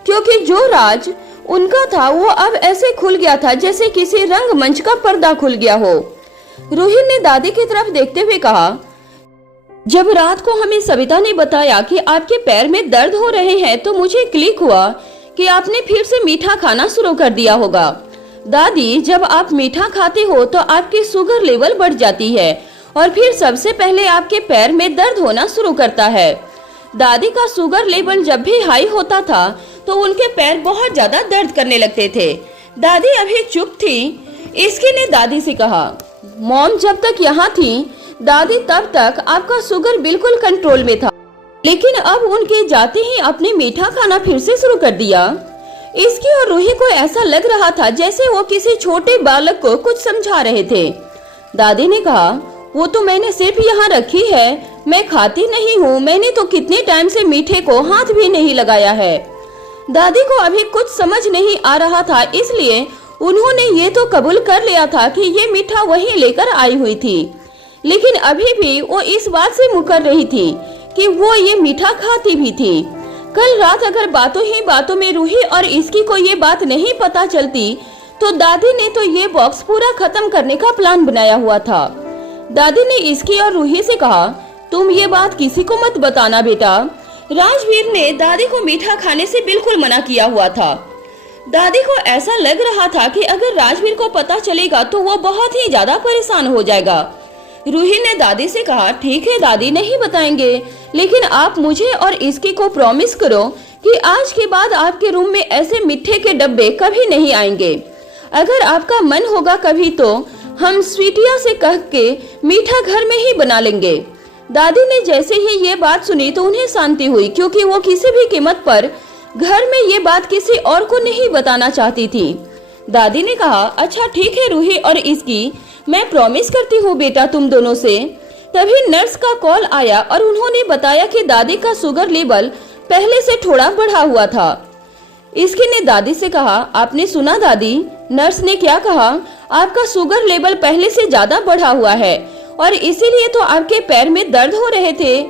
क्योंकि जो राज उनका था वो अब ऐसे खुल गया था जैसे किसी रंगमंच का पर्दा खुल गया हो। रूही ने दादी की तरफ देखते हुए कहा, जब रात को हमें सविता ने बताया कि आपके पैर में दर्द हो रहे हैं तो मुझे क्लिक हुआ कि आपने फिर से मीठा खाना शुरू कर दिया होगा। दादी, जब आप मीठा खाते हो तो आपकी शुगर लेवल बढ़ जाती है और फिर सबसे पहले आपके पैर में दर्द होना शुरू करता है। दादी का शुगर लेवल जब भी हाई होता था तो उनके पैर बहुत ज्यादा दर्द करने लगते थे। दादी अभी चुप थी। इसकी ने दादी से कहा, मॉम जब तक यहाँ थी दादी तब तक आपका शुगर बिल्कुल कंट्रोल में था, लेकिन अब उनके जाते ही आपने मीठा खाना फिर से शुरू कर दिया। इसकी और रूही को ऐसा लग रहा था जैसे वो किसी छोटे बालक को कुछ समझा रहे थे। दादी ने कहा, वो तो मैंने सिर्फ यहाँ रखी है, मैं खाती नहीं हूँ, मैंने तो कितने टाइम से मीठे को हाथ भी नहीं लगाया है। दादी को अभी कुछ समझ नहीं आ रहा था, इसलिए उन्होंने ये तो कबूल कर लिया था कि ये मीठा वही लेकर आई हुई थी, लेकिन अभी भी वो इस बात से मुकर रही थी कि वो ये मीठा खाती भी थी। कल रात अगर बातों ही बातों में रूही और इसकी को ये बात नहीं पता चलती तो दादी ने तो ये बॉक्स पूरा खत्म करने का प्लान बनाया हुआ था। दादी ने इसकी और रूही से कहा, तुम ये बात किसी को मत बताना बेटा। राजवीर ने दादी को मीठा खाने से बिल्कुल मना किया हुआ था। दादी को ऐसा लग रहा था कि अगर राजवीर को पता चलेगा तो वो बहुत ही ज्यादा परेशान हो जाएगा। रूही ने दादी से कहा, ठीक है दादी, नहीं बताएंगे, लेकिन आप मुझे और इसकी को प्रॉमिस करो कि आज के बाद आपके रूम में ऐसे मिठे के डब्बे कभी नहीं आएंगे। अगर आपका मन होगा कभी तो हम स्वीटिया से कह के मीठा घर में ही बना लेंगे। दादी ने जैसे ही ये बात सुनी तो उन्हें शांति हुई, क्योंकि वो किसी भी कीमत पर घर में ये बात किसी और को नहीं बताना चाहती थी। दादी ने कहा, अच्छा ठीक है रूही और इसकी, मैं प्रॉमिस करती हूँ बेटा तुम दोनों से। तभी नर्स का कॉल आया और उन्होंने बताया कि दादी का शुगर लेवल पहले से थोड़ा बढ़ा हुआ था। इसकी ने दादी से कहा, आपने सुना दादी, नर्स ने क्या कहा? आपका शुगर लेवल पहले से ज्यादा बढ़ा हुआ है और इसीलिए तो आपके पैर में दर्द हो रहे थे।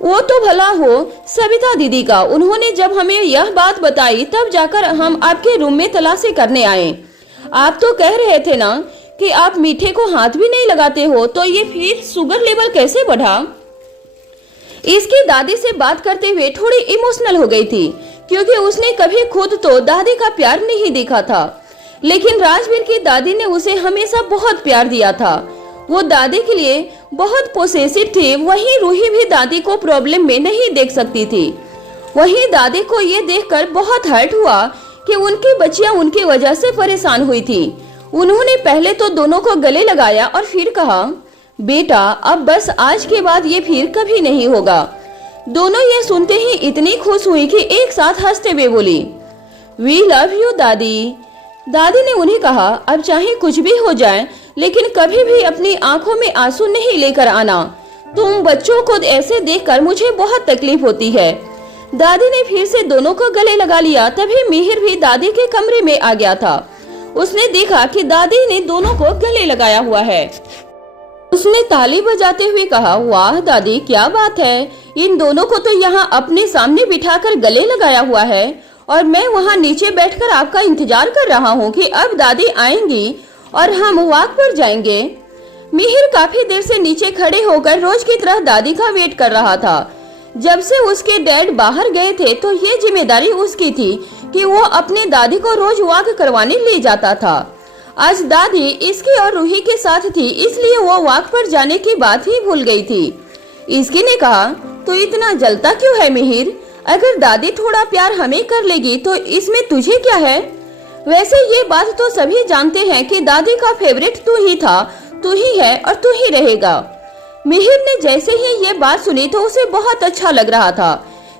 वो तो भला हो सविता दीदी का, उन्होंने जब हमें यह बात बताई तब जाकर हम आपके रूम में तलाशी करने आए। आप तो कह रहे थे ना कि आप मीठे को हाथ भी नहीं लगाते हो, तो ये फिर शुगर लेवल कैसे बढ़ा? इसकी दादी से बात करते हुए थोड़ी इमोशनल हो गई थी, क्योंकि उसने कभी खुद तो दादी का प्यार नहीं देखा था, लेकिन राजवीर की दादी ने उसे हमेशा बहुत प्यार दिया था। वो दादी के लिए बहुत पोसेसिव थी। वहीं रूही भी दादी को प्रॉब्लम में नहीं देख सकती थी। वहीं दादी को ये देखकर बहुत हर्ट हुआ कि उनकी बच्चियां उनकी वजह से परेशान हुई थी। उन्होंने पहले तो दोनों को गले लगाया और फिर कहा, बेटा अब बस आज के बाद ये फिर कभी नहीं होगा। दोनों ये सुनते ही इतनी खुश हुई कि एक साथ हंसते हुए बोली, वी लव यू दादी। दादी ने उन्हें कहा, अब चाहे कुछ भी हो जाए लेकिन कभी भी अपनी आंखों में आंसू नहीं लेकर आना। तुम बच्चों को ऐसे देखकर मुझे बहुत तकलीफ होती है। दादी ने फिर से दोनों को गले लगा लिया। तभी मिहिर भी दादी के कमरे में आ गया था। उसने देखा कि दादी ने दोनों को गले लगाया हुआ है। उसने ताली बजाते हुए कहा, वाह दादी, क्या बात है, इन दोनों को तो यहाँ अपने सामने बिठाकर गले लगाया हुआ है और मैं वहाँ नीचे बैठकर आपका इंतजार कर रहा हूँ कि अब दादी आएंगी और हम वॉक पर जाएंगे। मिहिर काफी देर से नीचे खड़े होकर रोज की तरह दादी का वेट कर रहा था। जब से उसके डैड बाहर गए थे तो ये जिम्मेदारी उसकी थी कि वो अपने दादी को रोज वॉक करवाने ले जाता था। आज दादी इसकी और रूही के साथ थी, इसलिए वो वॉक पर जाने की बात ही भूल गई थी। इसकी ने कहा, तो इतना जलता क्यों है मिहिर? अगर दादी थोड़ा प्यार हमें कर लेगी तो इसमें तुझे क्या है? वैसे ये बात तो सभी जानते हैं कि दादी का फेवरेट तू ही था, तू ही है और तू ही रहेगा। मिहिर ने जैसे ही ये बात सुनी तो उसे बहुत अच्छा लग रहा था,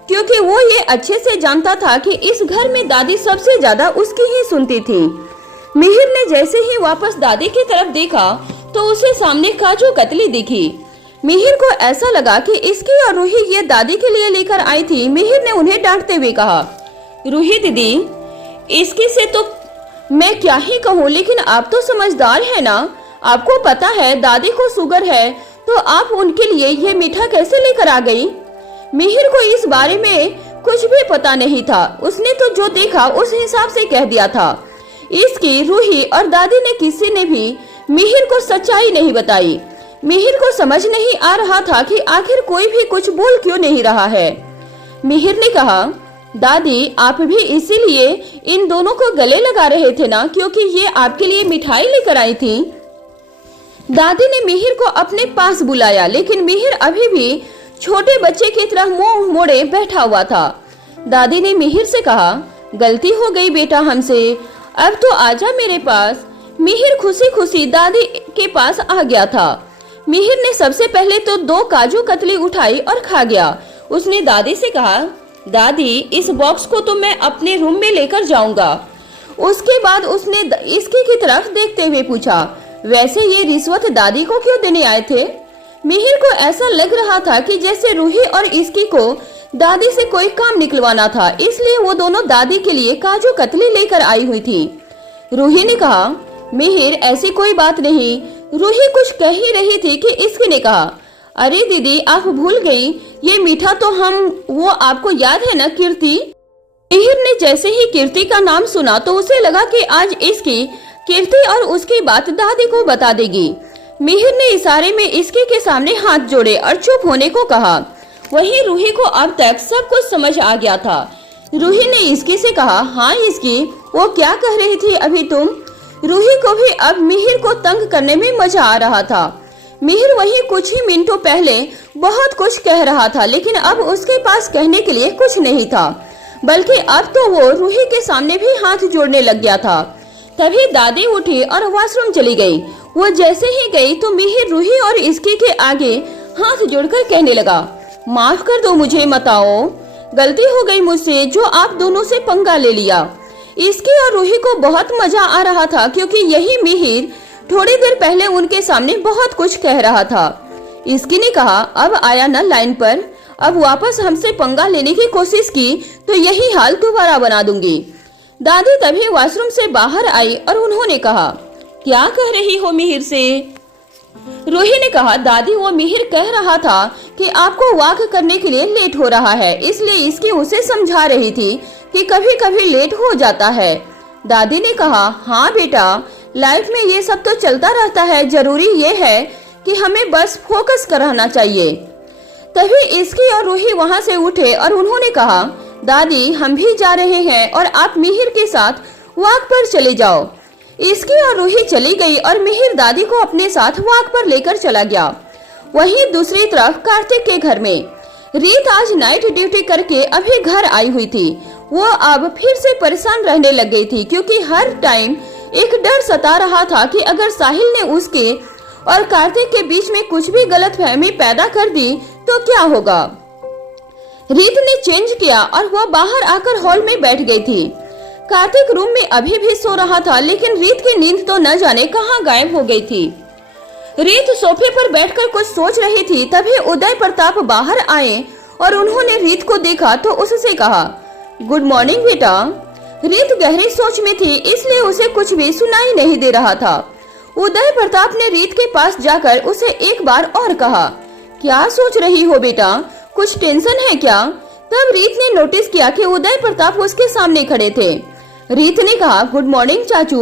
क्योंकि वो ये अच्छे से जानता था कि इस घर में दादी सबसे ज्यादा उसकी ही सुनती थी। मिहिर ने जैसे ही वापस दादी की तरफ देखा तो उसे सामने काजू कतली दिखी। मिहिर को ऐसा लगा कि इसकी और रूही ये दादी के लिए लेकर आई थी। मिहिर ने उन्हें डांटते हुए कहा, रूही दीदी, इसकी से तो मैं क्या ही कहूँ, लेकिन आप तो समझदार है ना। आपको पता है दादी को शुगर है, तो आप उनके लिए ये मीठा कैसे लेकर आ गई? मिहिर को इस बारे में कुछ भी पता नहीं था। उसने तो जो देखा उस हिसाब से कह दिया था। इसकी, रूही और दादी ने किसी ने भी मिहिर को सच्चाई नहीं बताई। मिहिर को समझ नहीं आ रहा था कि आखिर कोई भी कुछ बोल क्यों नहीं रहा है। मिहिर ने कहा, दादी, आप भी इसीलिए इन दोनों को गले लगा रहे थे ना, क्योंकि ये आपके लिए मिठाई लेकर आई थी। दादी ने मिहिर को अपने पास बुलाया, लेकिन मिहिर अभी भी छोटे बच्चे की तरह मुंह मोड़े बैठा हुआ था। दादी ने मिहिर से कहा, गलती हो गई बेटा हमसे, अब तो आजा मेरे पास। मिहिर खुशी खुशी दादी के पास आ गया था। मिहिर ने सबसे पहले तो 2 काजू कतली उठाई और खा गया। उसने दादी से कहा, दादी, इस बॉक्स को तो मैं अपने रूम में लेकर जाऊंगा। उसके बाद उसने इसकी की तरफ देखते हुए पूछा, वैसे ये रिश्वत दादी को क्यों देने आए थे? मिहिर को ऐसा लग रहा था कि जैसे रूही और इसकी को दादी से कोई काम निकलवाना था, इसलिए वो दोनों दादी के लिए काजू कतली लेकर आई हुई थी। रूही ने कहा, मिहिर, ऐसी कोई बात नहीं। रूही कुछ कह ही रही थी कि इसकी ने कहा, अरे दीदी, आप भूल गई, ये मीठा तो वो आपको याद है ना, कीर्ति? मिहिर ने जैसे ही कीर्ति का नाम सुना तो उसे लगा कि आज इसकी, कीर्ति और उसकी बात दादी को बता देगी। मिहिर ने इशारे में इसकी के सामने हाथ जोड़े और चुप होने को कहा। वहीं रूही को अब तक सब कुछ समझ आ गया था। रूही ने इसकी से कहा, हाँ इसकी, वो क्या कह रही थी अभी तुम? रूही को भी अब मिहिर को तंग करने में मजा आ रहा था। मिहिर वही कुछ ही मिनटों पहले बहुत कुछ कह रहा था, लेकिन अब उसके पास कहने के लिए कुछ नहीं था, बल्कि अब तो वो रूही के सामने भी हाथ जोड़ने लग गया था। तभी दादी उठी और वॉशरूम चली गई। वो जैसे ही गई तो मिहिर रूही और इसकी के आगे हाथ जोड़कर कहने लगा, माफ कर दो मुझे मताओ, गलती हो गई मुझसे जो आप दोनों से पंगा ले लिया। इसकी और रूही को बहुत मजा आ रहा था, क्योंकि यही मिहिर थोड़ी देर पहले उनके सामने बहुत कुछ कह रहा था। इसकी ने कहा, अब आया ना लाइन पर, अब वापस हमसे पंगा लेने की कोशिश की तो यही हाल दोबारा बना दूंगी। दादी तभी वॉशरूम से बाहर आई और उन्होंने कहा, क्या कह रही हो मिहिर से? रूही ने कहा, दादी, वो मिहिर कह रहा था कि आपको वॉक करने के लिए लेट हो रहा है, इसलिए इसकी उसे समझा रही थी कि कभी कभी लेट हो जाता है। दादी ने कहा, हाँ बेटा, लाइफ में ये सब तो चलता रहता है, जरूरी ये है कि हमें बस फोकस करना चाहिए। तभी इसकी और रूही वहाँ से उठे और उन्होंने कहा, दादी, हम भी जा रहे हैं और आप मिहिर के साथ वॉक पर चले जाओ। इसकी और रूही चली गई और मिहिर दादी को अपने साथ वॉक पर लेकर चला गया। वहीं दूसरी तरफ कार्तिक के घर में रीत आज नाइट ड्यूटी करके अभी घर आई हुई थी। वो अब फिर से परेशान रहने लग गई थी, क्योंकि हर टाइम एक डर सता रहा था कि अगर साहिल ने उसके और कार्तिक के बीच में कुछ भी गलतफहमी पैदा कर दी तो क्या होगा। रीत ने चेंज किया और वह बाहर आकर हॉल में बैठ गई थी। कार्तिक रूम में अभी भी सो रहा था, लेकिन रीत की नींद तो न जाने कहां गायब हो गई थी। रीत सोफे पर बैठकर कुछ सोच रही थी, तभी उदय प्रताप बाहर आए और उन्होंने रीत को देखा तो उससे कहा, गुड मॉर्निंग बेटा। रीत गहरी सोच में थी, इसलिए उसे कुछ भी सुनाई नहीं दे रहा था। उदय प्रताप ने रीत के पास जाकर उसे एक बार और कहा, क्या सोच रही हो बेटा, कुछ टेंशन है क्या? तब रीत ने नोटिस किया कि उदय प्रताप उसके सामने खड़े थे। रीत ने कहा, गुड मॉर्निंग चाचू।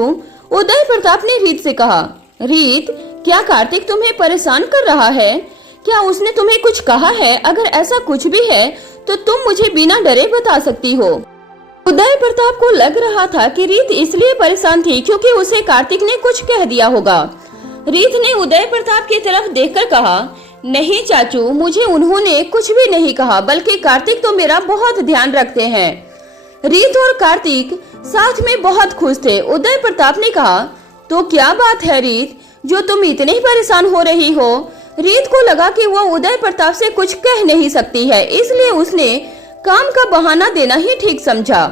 उदय प्रताप ने रीत से कहा, रीत, क्या कार्तिक तुम्हें परेशान कर रहा है? क्या उसने तुम्हें कुछ कहा है? अगर ऐसा कुछ भी है तो तुम मुझे बिना डरे बता सकती हो। उदय प्रताप को लग रहा था कि रीत इसलिए परेशान थी क्योंकि उसे कार्तिक ने कुछ कह दिया होगा। रीत ने उदय प्रताप की तरफ देखकर कहा, नहीं चाचू, मुझे उन्होंने कुछ भी नहीं कहा, बल्कि कार्तिक तो मेरा बहुत ध्यान रखते हैं। रीत और कार्तिक साथ में बहुत खुश थे। उदय प्रताप ने कहा, तो क्या बात है रीत, जो तुम इतनी परेशान हो रही हो? रीत को लगा कि वो उदय प्रताप से कुछ कह नहीं सकती है, इसलिए उसने काम का बहाना देना ही ठीक समझा।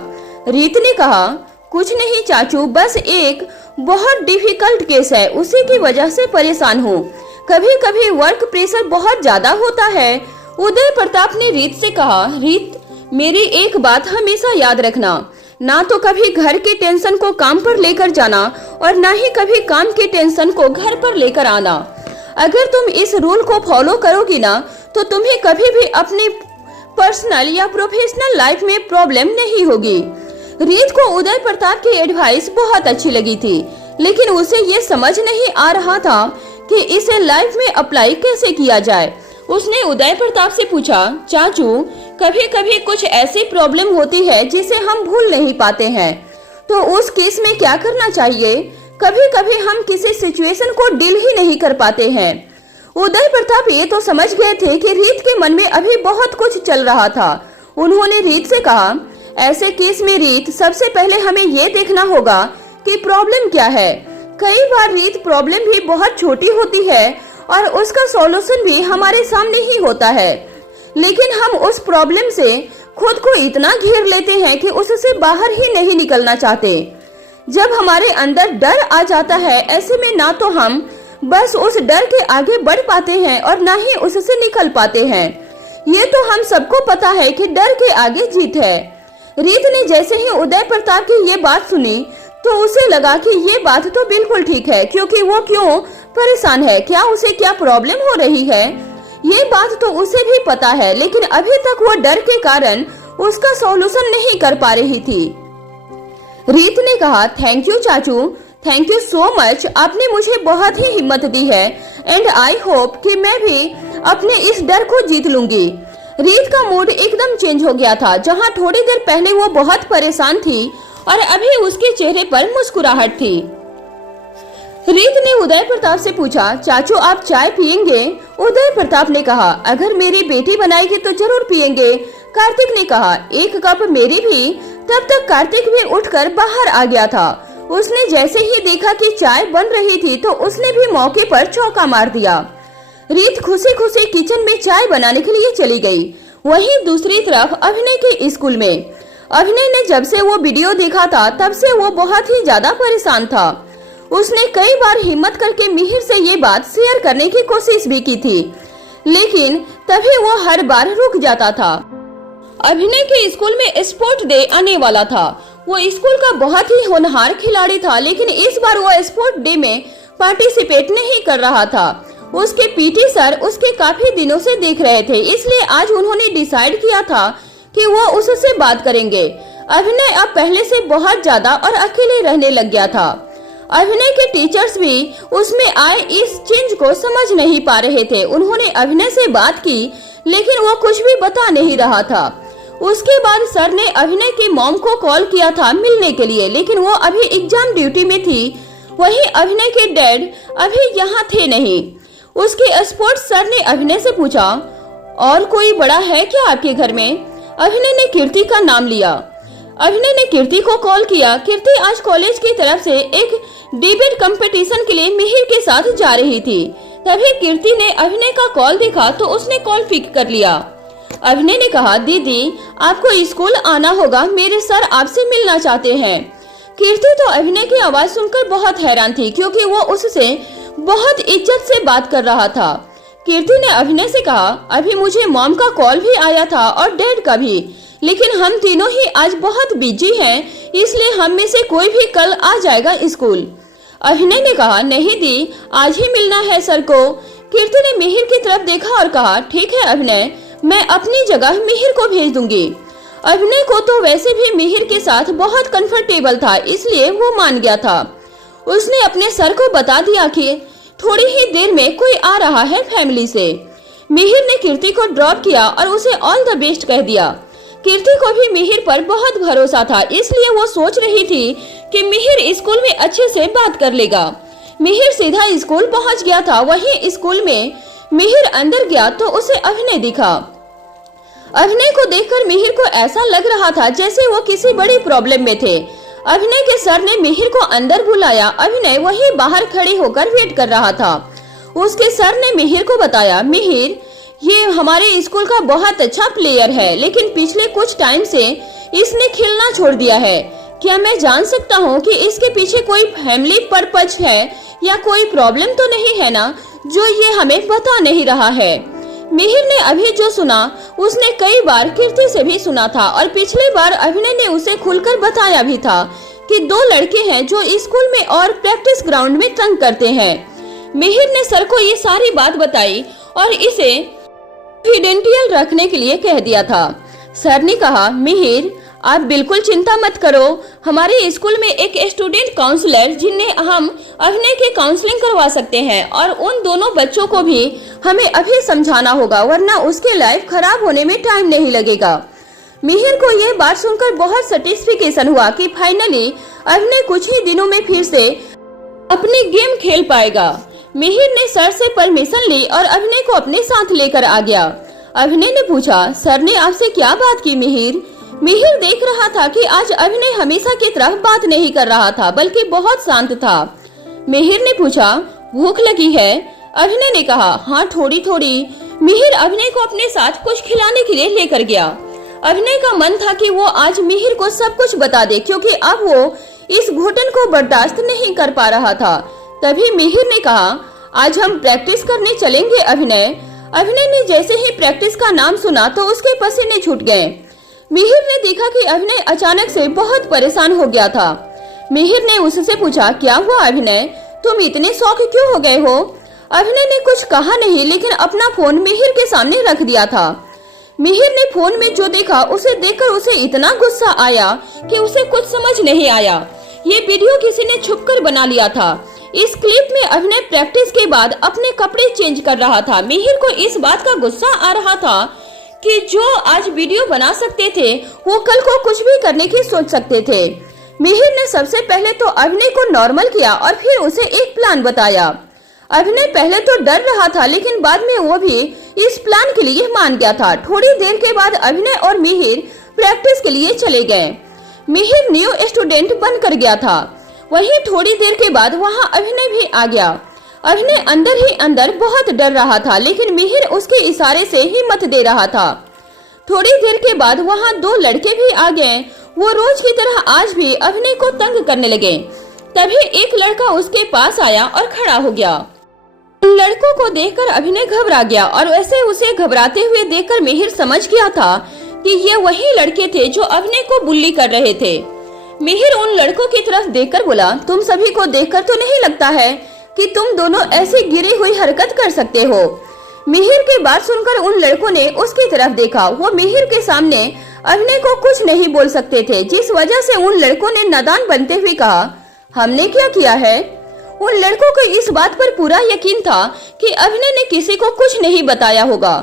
रीत ने कहा, कुछ नहीं चाचू, बस एक बहुत डिफिकल्ट केस है, उसी की वजह से परेशान हूँ। कभी कभी वर्क प्रेशर बहुत ज्यादा होता है। उदय प्रताप ने रीत से कहा, रीत, मेरी एक बात हमेशा याद रखना, ना तो कभी घर की टेंशन को काम पर लेकर जाना और ना ही कभी काम की टेंशन को घर पर लेकर आना। अगर तुम इस रूल को फॉलो करोगी ना, तो तुम्हें कभी भी अपनी पर्सनल या प्रोफेशनल लाइफ में प्रॉब्लम नहीं होगी। रीत को उदय प्रताप की एडवाइस बहुत अच्छी लगी थी, लेकिन उसे ये समझ नहीं आ रहा था कि इसे लाइफ में अप्लाई कैसे किया जाए। उसने उदय प्रताप से पूछा, चाचू, कभी कभी कुछ ऐसी प्रॉब्लम होती है जिसे हम भूल नहीं पाते हैं, तो उस केस में क्या करना चाहिए? कभी कभी हम किसी सिचुएशन को डील ही नहीं कर पाते हैं। उदय प्रताप ये तो समझ गए थे कि रीत के मन में अभी बहुत कुछ चल रहा था। उन्होंने रीत से कहा, ऐसे केस में रीत, सबसे पहले हमें ये देखना होगा कि प्रॉब्लम क्या है। कई बार रीत, प्रॉब्लम भी बहुत छोटी होती है और उसका सॉल्यूशन भी हमारे सामने ही होता है, लेकिन हम उस प्रॉब्लम से खुद को इतना घेर लेते हैं कि उससे बाहर ही नहीं निकलना चाहते। जब हमारे अंदर डर आ जाता है, ऐसे में ना तो हम बस उस डर के आगे बढ़ पाते हैं और ना ही उससे निकल पाते हैं। ये तो हम सबको पता है कि डर के आगे जीत है। रीत ने जैसे ही उदय प्रताप की ये बात सुनी तो उसे लगा कि ये बात तो बिल्कुल ठीक है, क्योंकि वो क्यों परेशान है, क्या उसे क्या प्रॉब्लम हो रही है, ये बात तो उसे भी पता है, लेकिन अभी तक वो डर के कारण उसका सॉल्यूशन नहीं कर पा रही थी। रीत ने कहा, थैंक यू चाचू, थैंक यू सो मच, आपने मुझे बहुत ही हिम्मत दी है एंड आई होप कि मैं भी अपने इस डर को जीत लूंगी। रीत का मूड एकदम चेंज हो गया था। जहां थोड़ी देर पहले वो बहुत परेशान थी और अभी उसके चेहरे पर मुस्कुराहट थी। रीत ने उदय प्रताप से पूछा, चाचू आप चाय पियेंगे? उदय प्रताप ने कहा, अगर मेरी बेटी बनाएगी तो जरूर पियेंगे। कार्तिक ने कहा, एक कप मेरी भी। तब तक कार्तिक भी उठकर बाहर आ गया था। उसने जैसे ही देखा कि चाय बन रही थी तो उसने भी मौके पर चौका मार दिया। रीत खुशी खुशी किचन में चाय बनाने के लिए चली गई। वहीं दूसरी तरफ अभिनय के स्कूल में अभिनय ने जब से वो वीडियो देखा था तब से वो बहुत ही ज्यादा परेशान था। उसने कई बार हिम्मत करके मिहिर से ये बात शेयर करने की कोशिश भी की थी, लेकिन तभी वो हर बार रुक जाता था। अभिनय के स्कूल में स्पोर्ट डे आने वाला था। वो स्कूल का बहुत ही होनहार खिलाड़ी था, लेकिन इस बार वो स्पोर्ट डे में पार्टिसिपेट नहीं कर रहा था। उसके पीटी सर उसके काफी दिनों से देख रहे थे, इसलिए आज उन्होंने डिसाइड किया था कि वो उससे बात करेंगे। अभिनय अब पहले से बहुत ज्यादा और अकेले रहने लग गया था। अभिनय के टीचर्स भी उसमें आए इस चेंज को समझ नहीं पा रहे थे। उन्होंने अभिनय से बात की, लेकिन वो कुछ भी बता नहीं रहा था। उसके बाद सर ने अभिनय की मॉम को कॉल किया था मिलने के लिए, लेकिन वो अभी एग्जाम ड्यूटी में थी। वहीं अभिनय के डैड अभी यहाँ थे नहीं। उसके स्पोर्ट्स सर ने अभिनय से पूछा, और कोई बड़ा है क्या आपके घर में? अभिनय ने कीर्ति का नाम लिया। अभिनय ने कीर्ति को कॉल किया। कीर्ति आज कॉलेज की तरफ से एक डिबेट कंपटीशन के लिए मिहिर के साथ जा रही थी। तभी कीर्ति ने अभिनय का कॉल देखा तो उसने कॉल पिक कर लिया। अभिनय ने कहा, दीदी आपको स्कूल आना होगा, मेरे सर आपसे मिलना चाहते हैं। कीर्ति तो अभिनय की आवाज सुनकर बहुत हैरान थी, क्योंकि वो उससे बहुत इज्जत से बात कर रहा था। कीर्ति ने अभिनय से कहा, अभी मुझे मॉम का कॉल भी आया था और डैड का भी, लेकिन हम तीनों ही आज बहुत बिजी हैं, इसलिए हम में से कोई भी कल आ जाएगा स्कूल। अभिनय ने कहा, नहीं दी, आज ही मिलना है सर को। कीर्ति ने मिहिर की तरफ देखा और कहा, ठीक है अभिनय, मैं अपनी जगह मिहिर को भेज दूंगी। अभिनय को तो वैसे भी मिहिर के साथ बहुत कंफर्टेबल था, इसलिए वो मान गया था। उसने अपने सर को बता दिया कि थोड़ी ही देर में कोई आ रहा है फैमिली से। मिहिर ने कीर्ति को ड्रॉप किया और उसे ऑल द बेस्ट कह दिया। कीर्ति को भी मिहिर पर बहुत भरोसा था, इसलिए वो सोच रही थी कि मिहिर स्कूल में अच्छे से बात कर लेगा। मिहिर सीधा स्कूल पहुंच गया था। वहीं स्कूल में मिहिर अंदर गया तो उसे अभिनय दिखा। अभिनय को देखकर मिहिर को ऐसा लग रहा था जैसे वो किसी बड़ी प्रॉब्लम में थे। अभिनय के सर ने मिहिर को अंदर बुलाया। अभिनय वहीं बाहर खड़े होकर वेट कर रहा था। उसके सर ने मिहिर को बताया, मिहिर ये हमारे स्कूल का बहुत अच्छा प्लेयर है, लेकिन पिछले कुछ टाइम से इसने खेलना छोड़ दिया है। क्या मैं जान सकता हूँ कि इसके पीछे कोई फैमिली पर्पज है या कोई प्रॉब्लम तो नहीं है ना, जो ये हमें बता नहीं रहा है। मिहिर ने अभी जो सुना उसने कई बार कीर्ति से भी सुना था और पिछली बार अभिनय ने उसे खुलकर बताया भी था कि दो लड़के हैं जो स्कूल में और प्रैक्टिस ग्राउंड में तंग करते हैं। मिहिर ने सर को ये सारी बात बताई और इसे कॉन्फिडेंशियल रखने के लिए कह दिया था। सर ने कहा, मिहिर आप बिल्कुल चिंता मत करो, हमारे स्कूल में एक स्टूडेंट काउंसलर जिन्हें हम अभिनय की काउंसलिंग करवा सकते हैं और उन दोनों बच्चों को भी हमें अभी समझाना होगा, वरना उसके लाइफ खराब होने में टाइम नहीं लगेगा। मिहिर को यह बात सुनकर बहुत सेटिस्फिकेशन हुआ कि फाइनली अभिनय कुछ ही दिनों में फिर से अपनी गेम खेल पाएगा। मिहिर ने सर से परमिशन ली और अभिनय को अपने साथ लेकर आ गया। अभिनय ने पूछा, सर ने आपसे क्या बात की मिहिर? मिहिर देख रहा था कि आज अभिनय हमेशा की तरह बात नहीं कर रहा था, बल्कि बहुत शांत था। मिहिर ने पूछा, भूख लगी है? अभिनय ने कहा, हाँ थोड़ी थोड़ी। मिहिर अभिनय को अपने साथ कुछ खिलाने के लिए लेकर गया। अभिनय का मन था कि वो आज मिहिर को सब कुछ बता दे, क्योंकि अब वो इस घुटन को बर्दाश्त नहीं कर पा रहा था। तभी मिहिर ने कहा, आज हम प्रैक्टिस करने चलेंगे अभिनय। अभिनय ने जैसे ही प्रैक्टिस का नाम सुना तो उसके पसीने छूट गए। मिहिर ने देखा कि अभिनय अचानक से बहुत परेशान हो गया था। मिहिर ने उससे पूछा, क्या हुआ अभिनय, तुम इतने शौक क्यों हो गए हो? अभिनय ने कुछ कहा नहीं, लेकिन अपना फोन मिहिर के सामने रख दिया था। मिहिर ने फोन में जो देखा उसे देखकर उसे इतना गुस्सा आया कि उसे कुछ समझ नहीं आया। ये वीडियो किसी ने छुपकर बना लिया था। इस क्लिप में अभिनय प्रैक्टिस के बाद अपने कपड़े चेंज कर रहा था। मिहिर को इस बात का गुस्सा आ रहा था कि जो आज वीडियो बना सकते थे वो कल को कुछ भी करने की सोच सकते थे। मिहिर ने सबसे पहले तो अभिनय को नॉर्मल किया और फिर उसे एक प्लान बताया। अभिनय पहले तो डर रहा था, लेकिन बाद में वो भी इस प्लान के लिए मान गया था। थोड़ी देर के बाद अभिनय और मिहिर प्रैक्टिस के लिए चले गए। मिहिर न्यू स्टूडेंट बनकर गया था। वहीं थोड़ी देर के बाद वहां अभिनय भी आ गया। अभिनय अंदर ही अंदर बहुत डर रहा था, लेकिन मिहिर उसके इशारे से हिम्मत दे रहा था। थोड़ी देर के बाद वहां दो लड़के भी आ गए। वो रोज की तरह आज भी अभिनय को तंग करने लगे। तभी एक लड़का उसके पास आया और खड़ा हो गया। लड़कों को देखकर अभिनय घबरा गया और वैसे उसे घबराते हुए देखकर मिहिर समझ गया था कि ये वही लड़के थे जो अभिनय को बुल्ली कर रहे थे। मिहिर उन लड़कों की तरफ देखकर बोला, तुम सभी को देखकर तो नहीं लगता है कि तुम दोनों ऐसी गिरी हुई हरकत कर सकते हो। मिहिर की बात सुनकर उन लड़कों ने उसकी तरफ देखा। वो मिहिर के सामने अभिनय को कुछ नहीं बोल सकते थे, जिस वजह से उन लड़कों ने नादान बनते हुए कहा, हमने क्या किया है? उन लड़कों को इस बात पर पूरा यकीन था कि अभिनय ने किसी को कुछ नहीं बताया होगा।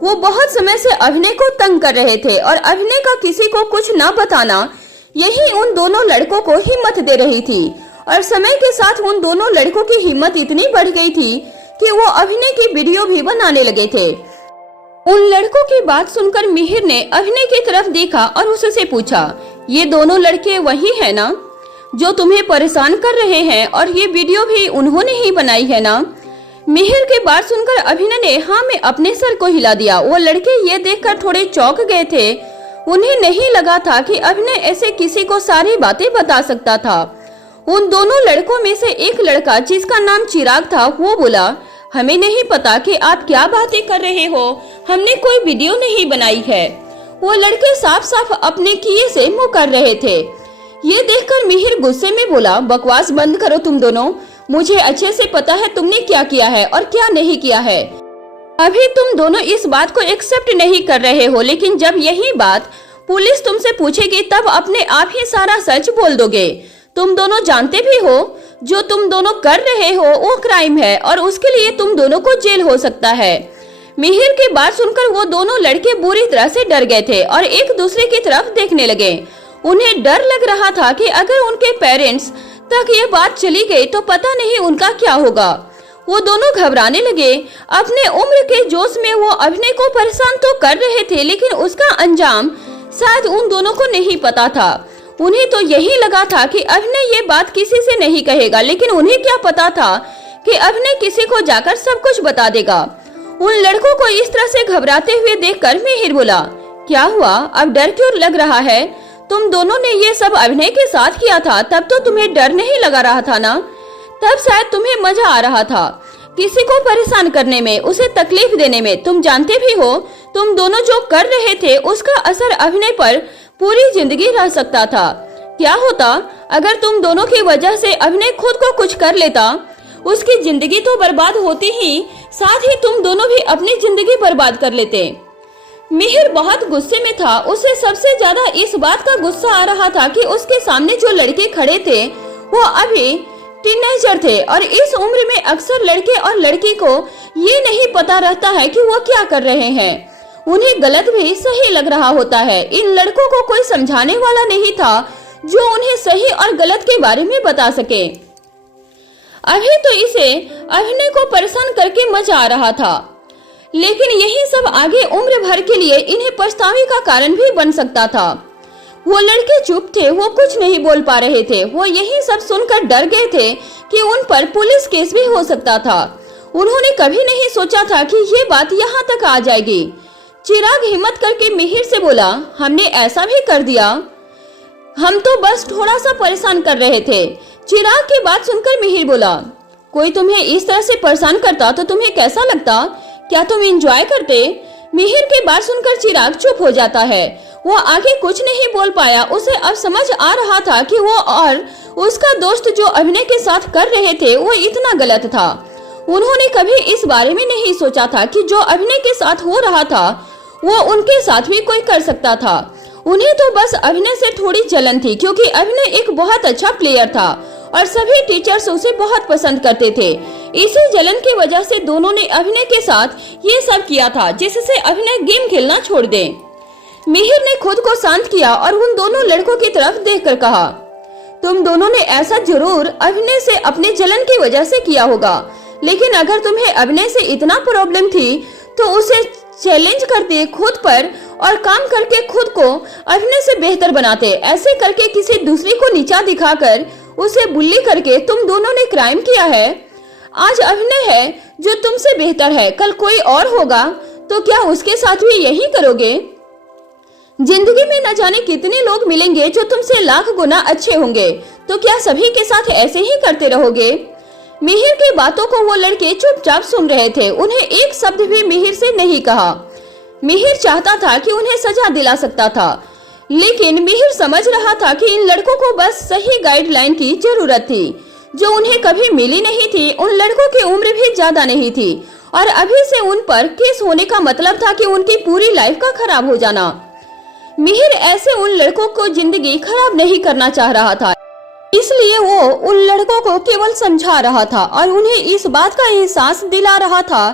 वो बहुत समय से अभिनय को तंग कर रहे थे और अभिनय का किसी को कुछ न बताना यही उन दोनों लड़कों को हिम्मत दे रही थी। और समय के साथ उन दोनों लड़कों की हिम्मत इतनी बढ़ गई थी कि वो अभिनय की वीडियो भी बनाने लगे थे। उन लड़कों की बात सुनकर मिहिर ने अभिनय की तरफ देखा और उससे पूछा, ये दोनों लड़के वही है ना जो तुम्हें परेशान कर रहे हैं, और ये वीडियो भी उन्होंने ही बनाई है ना? मिहिर की बात सुनकर अभिनय ने हाँ में अपने सर को हिला दिया। वो लड़के ये देखकर थोड़े चौंक गए थे। उन्हें नहीं लगा था कि अभिनय ऐसे किसी को सारी बातें बता सकता था। उन दोनों लड़कों में से एक लड़का जिसका नाम चिराग था वो बोला, हमें नहीं पता कि आप क्या बातें कर रहे हो, हमने कोई वीडियो नहीं बनाई है। वो लड़के साफ साफ अपने किए से मुकर रहे थे। ये देखकर मिहिर गुस्से में बोला, बकवास बंद करो तुम दोनों, मुझे अच्छे से पता है तुमने क्या किया है और क्या नहीं किया है। अभी तुम दोनों इस बात को एक्सेप्ट नहीं कर रहे हो, लेकिन जब यही बात पुलिस तुमसे पूछेगी तब अपने आप ही सारा सच बोल दोगे। तुम दोनों जानते भी हो जो तुम दोनों कर रहे हो वो क्राइम है और उसके लिए तुम दोनों को जेल हो सकता है। मिहिर की बात सुनकर वो दोनों लड़के बुरी तरह से डर गए थे और एक दूसरे की तरफ देखने लगे। उन्हें डर लग रहा था कि अगर उनके पेरेंट्स तक ये बात चली गई तो पता नहीं उनका क्या होगा। वो दोनों घबराने लगे। अपने उम्र के जोश में वो अभिनय को परेशान तो कर रहे थे, लेकिन उसका अंजाम शायद उन दोनों को नहीं पता था। उन्हें तो यही लगा था कि अभिनय ये बात किसी से नहीं कहेगा, लेकिन उन्हें क्या पता था कि अभिनय किसी को जाकर सब कुछ बता देगा। उन लड़कों को इस तरह से घबराते हुए देखकर मिहिर बोला, क्या हुआ, अब डर क्यों लग रहा है? तुम दोनों ने ये सब अभिनय के साथ किया था, तब तो तुम्हें डर नहीं लगा रहा था ना? तब शायद तुम्हें मजा आ रहा था किसी को परेशान करने में, उसे तकलीफ देने में। तुम जानते भी हो तुम दोनों जो कर रहे थे उसका असर अभिनय पर पूरी जिंदगी रह सकता था। क्या होता अगर तुम दोनों की वजह से अभिनय खुद को कुछ कर लेता? उसकी जिंदगी तो बर्बाद होती ही, साथ ही तुम दोनों भी अपनी जिंदगी बर्बाद कर लेते। मिहिर बहुत गुस्से में था। उसे सबसे ज्यादा इस बात का गुस्सा आ रहा था कि उसके सामने जो लड़के खड़े थे वो अभी टीनेजर थे और इस उम्र में अक्सर लड़के और लड़की को ये नहीं पता रहता है कि वो क्या कर रहे हैं। उन्हें गलत भी सही लग रहा होता है। इन लड़कों को कोई समझाने वाला नहीं था जो उन्हें सही और गलत के बारे में बता सके। अभी तो इसे अभिनय को परेशान करके मजा आ रहा था, लेकिन यही सब आगे उम्र भर के लिए इन्हें पछतावे का कारण भी बन सकता था। वो लड़के चुप थे, वो कुछ नहीं बोल पा रहे थे। वो यही सब सुनकर डर गए थे कि उन पर पुलिस केस भी हो सकता था। उन्होंने कभी नहीं सोचा था कि ये बात यहाँ तक आ जाएगी। चिराग हिम्मत करके मिहिर से बोला, हमने ऐसा भी कर दिया, हम तो बस थोड़ा सा परेशान कर रहे थे। चिराग की बात सुनकर मिहिर बोला, कोई तुम्हें इस तरह से परेशान करता तो तुम्हें कैसा लगता? क्या तुम एंजॉय करते? मिहिर की बात सुनकर चिराग चुप हो जाता है। वो आगे कुछ नहीं बोल पाया। उसे अब समझ आ रहा था कि वो और उसका दोस्त जो अभिनय के साथ कर रहे थे वो इतना गलत था। उन्होंने कभी इस बारे में नहीं सोचा था कि जो अभिनय के साथ हो रहा था वो उनके साथ भी कोई कर सकता था। उन्हें तो बस अभिनय से थोड़ी जलन थी, क्योंकि अभिनय एक बहुत अच्छा प्लेयर था और सभी टीचर्स उसे बहुत पसंद करते थे। इसी जलन की वजह से दोनों ने अभिनय के साथ ये सब किया था, जिससे अभिनय गेम खेलना छोड़ दे। मिहिर ने खुद को शांत किया और उन दोनों लड़कों की तरफ देखकर कहा, तुम दोनों ने ऐसा जरूर अभिनय से अपने जलन की वजह से किया होगा, लेकिन अगर तुम्हें अभिनय से इतना प्रॉब्लम थी तो उसे चैलेंज करते खुद पर और काम करके खुद को अभिनय से बेहतर बनाते। ऐसे करके किसी दूसरे को नीचा दिखाकर उसे बुल्ली करके तुम दोनों ने क्राइम किया है। आज अभिनय है जो तुमसे बेहतर है, कल कोई और होगा तो क्या उसके साथ भी यही करोगे? जिंदगी में न जाने कितने लोग मिलेंगे जो तुमसे लाख गुना अच्छे होंगे, तो क्या सभी के साथ ऐसे ही करते रहोगे? मिहिर की बातों को वो लड़के चुपचाप सुन रहे थे। उन्हें एक शब्द भी मिहिर से नहीं कहा। मिहिर चाहता था कि उन्हें सजा दिला सकता था, लेकिन मिहिर समझ रहा था कि इन लड़कों को बस सही गाइडलाइन की जरूरत थी, जो उन्हें कभी मिली नहीं थी। उन लड़कों की उम्र भी ज्यादा नहीं थी और अभी से उन पर केस होने का मतलब था कि उनकी पूरी लाइफ का खराब हो जाना। मिहिर ऐसे उन लड़कों को जिंदगी खराब नहीं करना चाह रहा था, इसलिए वो उन लड़कों को केवल समझा रहा था और उन्हें इस बात का एहसास दिला रहा था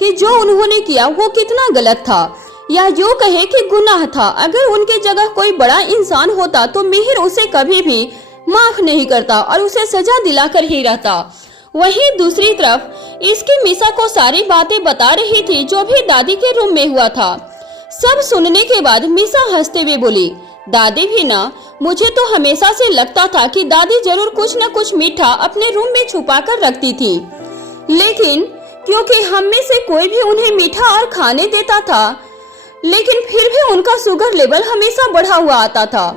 कि जो उन्होंने किया वो कितना गलत था, या जो कहे कि गुनाह था। अगर उनके जगह कोई बड़ा इंसान होता तो मिहिर उसे कभी भी माफ नहीं करता और उसे सजा दिलाकर ही रहता। वहीं दूसरी तरफ इसकी मीसा को सारी बातें बता रही थी जो भी दादी के रूम में हुआ था। सब सुनने के बाद मीसा हंसते हुए बोली, दादी भी ना, मुझे तो हमेशा से लगता था कि दादी जरूर कुछ न कुछ मीठा अपने रूम में छुपा कर रखती थी, लेकिन क्योंकि हम में से कोई भी उन्हें मीठा और खाने देता था, लेकिन फिर भी उनका शुगर लेवल हमेशा बढ़ा हुआ आता था।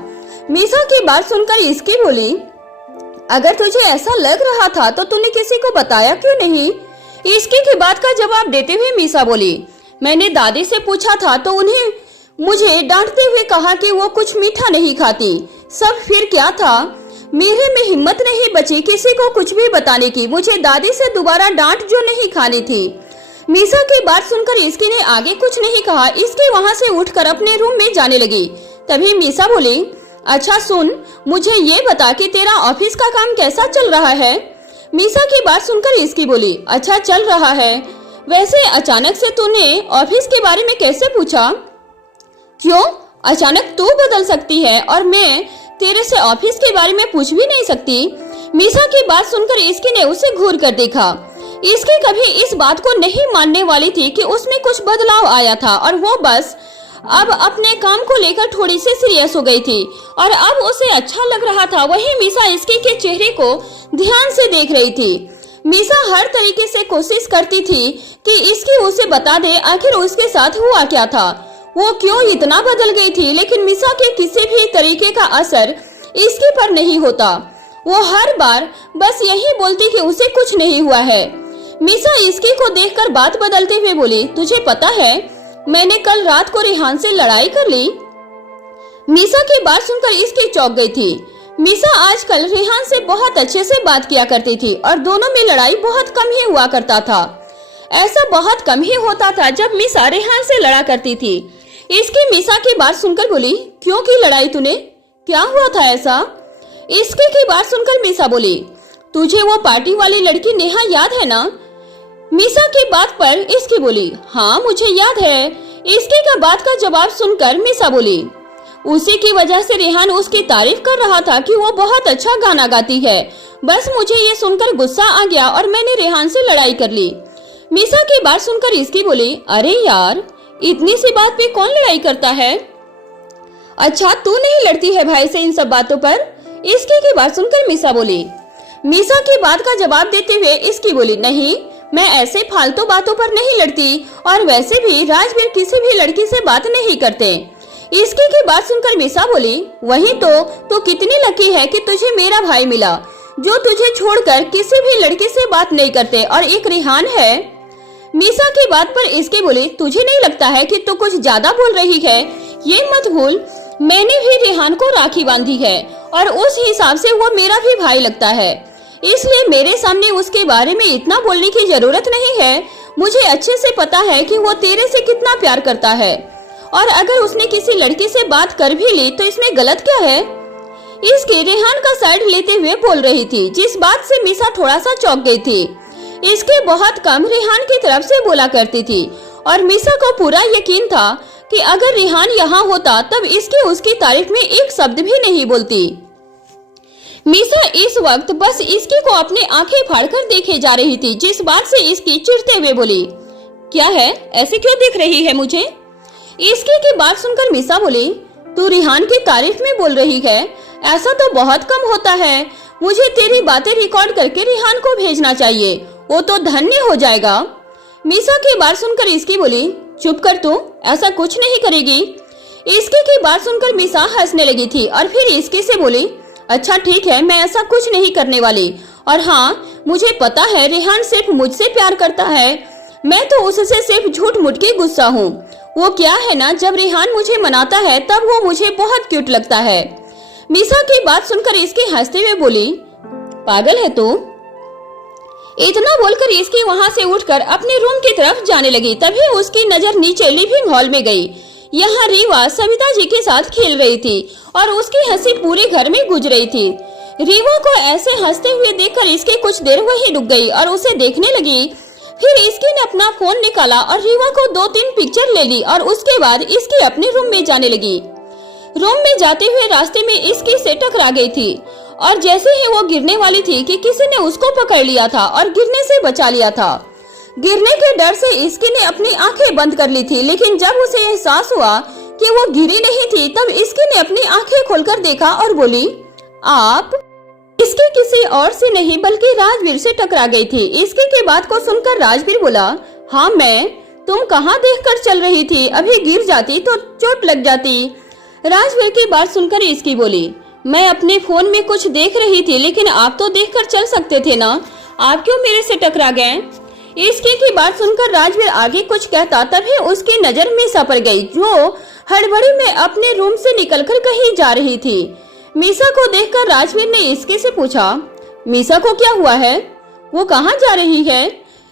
मीसा की बात सुनकर इसकी बोली, अगर तुझे ऐसा लग रहा था तो तूने किसी को बताया क्यों नहीं? इसकी की बात का जवाब देते हुए मीसा बोली, मैंने दादी से पूछा था तो उन्हें मुझे डांटते हुए कहा कि वो कुछ मीठा नहीं खाती। सब फिर क्या था, मेरे में हिम्मत नहीं बची किसी को कुछ भी बताने की। मुझे दादी से दोबारा डांट जो नहीं खानी थी। मीसा की बात सुनकर इसकी ने आगे कुछ नहीं कहा। इसकी वहां से उठकर अपने रूम में जाने लगी। तभी मीसा बोली, अच्छा सुन, मुझे ये बता कि तेरा ऑफिस का काम कैसा चल रहा है? मीसा की बात सुनकर इसकी बोली, अच्छा चल रहा है। वैसे अचानक से तूने ऑफिस के बारे में कैसे पूछा? क्यों, अचानक तू बदल सकती है और मैं तेरे से ऑफिस के बारे में पूछ भी नहीं सकती? मीसा की बात सुनकर इसकी ने उसे घूर कर देखा। इसकी कभी इस बात को नहीं मानने वाली थी कि उसमें कुछ बदलाव आया था और वो बस अब अपने काम को लेकर थोड़ी सी सीरियस हो गई थी और अब उसे अच्छा लग रहा था। वहीं मीसा इसकी के चेहरे को ध्यान से देख रही थी। मीसा हर तरीके से कोशिश करती थी कि इसकी उसे बता दे आखिर उसके साथ हुआ क्या था, वो क्यों इतना बदल गई थी। लेकिन मीसा के किसी भी तरीके का असर इसके पर नहीं होता। वो हर बार बस यही बोलती कि उसे कुछ नहीं हुआ है। मीसा इसकी को देखकर बात बदलते हुए बोली, तुझे पता है मैंने कल रात को रेहान से लड़ाई कर ली। मीसा की बात सुनकर इसकी चौंक गई थी। मीसा आजकल रेहान से बहुत अच्छे से बात किया करती थी और दोनों में लड़ाई बहुत कम ही हुआ करता था। ऐसा बहुत कम ही होता था जब मीसा रेहान से लड़ा करती थी। इसकी मीसा की बात सुनकर बोली, क्यों की लड़ाई तूने, क्या हुआ था ऐसा? इसकी की बात सुनकर मीसा बोली, तुझे वो पार्टी वाली लड़की नेहा याद है ना? मीसा की बात पर इसकी बोली, हाँ मुझे याद है। इसकी का बात का जवाब सुनकर मीसा बोली, उसी की वजह से रेहान उसकी तारीफ कर रहा था कि वो बहुत अच्छा गाना गाती है। बस मुझे ये सुनकर गुस्सा आ गया और मैंने रेहान से लड़ाई कर ली। मीसा की बात सुनकर इसकी बोली, अरे यार इतनी सी बात पे कौन लड़ाई करता है? अच्छा तू नहीं लड़ती है भाई से इन सब बातों पर? इसकी की बात सुनकर मीसा बोली। मीसा की बात का जवाब देते हुए इसकी बोली, नहीं मैं ऐसे फालतू बातों पर नहीं लड़ती और वैसे भी राजवीर किसी भी लड़की से बात नहीं करते। इसकी की बात सुनकर मीसा बोली, वही तो कितनी लकी है कि तुझे मेरा भाई मिला जो तुझे छोड़कर किसी भी लड़की से बात नहीं करते और एक रेहान है। मीसा की बात पर इसकी बोली, तुझे नहीं लगता है कि तू कुछ ज्यादा बोल रही है? ये मत भूल मैंने भी रेहान को राखी बांधी है और उस हिसाब से वो मेरा भी भाई लगता है, इसलिए मेरे सामने उसके बारे में इतना बोलने की जरूरत नहीं है। मुझे अच्छे से पता है कि वो तेरे से कितना प्यार करता है और अगर उसने किसी लड़की से बात कर भी ली तो इसमें गलत क्या है? इसके रेहान का साइड लेते हुए बोल रही थी, जिस बात से मीसा थोड़ा सा चौंक गई थी। इसके बहुत कम रेहान की तरफ से बोला करती थी और मीसा को पूरा यकीन था कि अगर रेहान यहाँ होता तब इसकी उसकी तारीफ में एक शब्द भी नहीं बोलती। मीसा इस वक्त बस इसकी को अपनी आंखें फाड़कर देखे जा रही थी, जिस बात से इसकी चिढ़ते हुए बोली, क्या है ऐसे क्यों देख रही है मुझे? इसकी की बात सुनकर मीसा बोली, तू रेहान की तारीफ में बोल रही है? ऐसा तो बहुत कम होता है। मुझे तेरी बातें रिकॉर्ड करके रेहान को भेजना चाहिए, वो तो धन्य हो जाएगा। मीसा की बात सुनकर इसकी बोली, चुप कर तू, ऐसा कुछ नहीं करेगी। इसकी की बात सुनकर मीसा हंसने लगी थी और फिर इसकी से बोली, अच्छा ठीक है मैं ऐसा कुछ नहीं करने वाली और हाँ मुझे पता है रेहान सिर्फ मुझसे प्यार करता है, मैं तो उससे सिर्फ झूठ मूठ के गुस्सा हूँ। वो क्या है ना, जब रेहान मुझे मनाता है तब वो मुझे बहुत क्यूट लगता है। मीसा की बात सुनकर इसकी हंसते हुए बोली, पागल है तू? इतना बोलकर इसकी वहां से उठकर अपने रूम की तरफ जाने लगी। तभी उसकी नजर नीचे लिविंग हॉल में गई। यहाँ रीवा सविता जी के साथ खेल रही थी और उसकी हंसी पूरे घर में गूंज रही थी। रीवा को ऐसे हंसते हुए देखकर इसकी कुछ देर वहीं रुक गई और उसे देखने लगी। फिर इसकी ने अपना फोन निकाला और रीवा को 2-3 पिक्चर ले ली और उसके बाद इसकी अपने रूम में जाने लगी। रूम में जाते हुए रास्ते में इसकी से टकरा गई थी और जैसे ही वो गिरने वाली थी कि किसी ने उसको पकड़ लिया था और गिरने से बचा लिया था। गिरने के डर से इसकी ने अपनी आंखें बंद कर ली थी, लेकिन जब उसे एहसास हुआ कि वो गिरी नहीं थी तब इसकी ने अपनी आंखें खोलकर देखा और बोली, आप? इसकी किसी और से नहीं बल्कि राजवीर से टकरा गई थी। इसकी की बात को सुनकर राजवीर बोला, हाँ तुम कहाँ देखकर चल रही थी? अभी गिर जाती तो चोट लग जाती। राजवीर की बात सुनकर इसकी बोली, मैं अपने फोन में कुछ देख रही थी, लेकिन आप तो देखकर चल सकते थे ना, आप क्यों मेरे से टकरा गए? इसकी की बात सुनकर राजवीर आगे कुछ कहता, तभी उसकी नजर मीसा पर गई, जो हड़बड़ी में अपने रूम से निकलकर कहीं जा रही थी। मीसा को देखकर राजवीर ने इसके से पूछा, मीसा को क्या हुआ है? वो कहाँ जा रही है?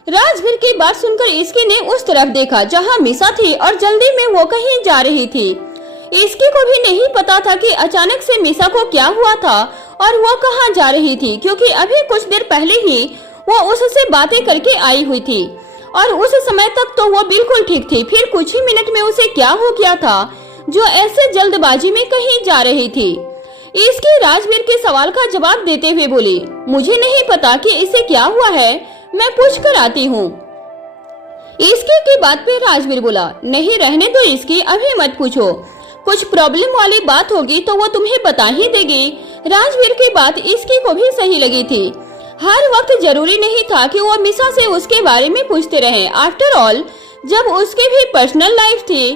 राजवीर की बात सुनकर इसकी ने उस तरफ देखा जहाँ मीसा थी और जल्दी में वो कहीं जा रही थी। इसकी को भी नहीं पता था कि अचानक से मीसा को क्या हुआ था और वो कहाँ जा रही थी, क्योंकि अभी कुछ देर पहले ही वो उससे बातें करके आई हुई थी और उस समय तक तो वो बिल्कुल ठीक थी। फिर कुछ ही मिनट में उसे क्या हो गया था जो ऐसे जल्दबाजी में कहीं जा रही थी? इसकी राजवीर के सवाल का जवाब देते हुए बोली, मुझे नहीं पता कि इसे क्या हुआ है, मैं पूछ कर आती हूँ। इसकी की बात पे राजवीर बोला, नहीं रहने दो इसकी, अभी मत पूछो, कुछ प्रॉब्लम वाली बात होगी तो वो तुम्हें बता ही देगी। राजवीर की बात इसकी को भी सही लगी थी। हर वक्त जरूरी नहीं था कि वो मीसा से उसके बारे में पूछते रहे। आफ्टर ऑल जब उसके भी पर्सनल लाइफ थी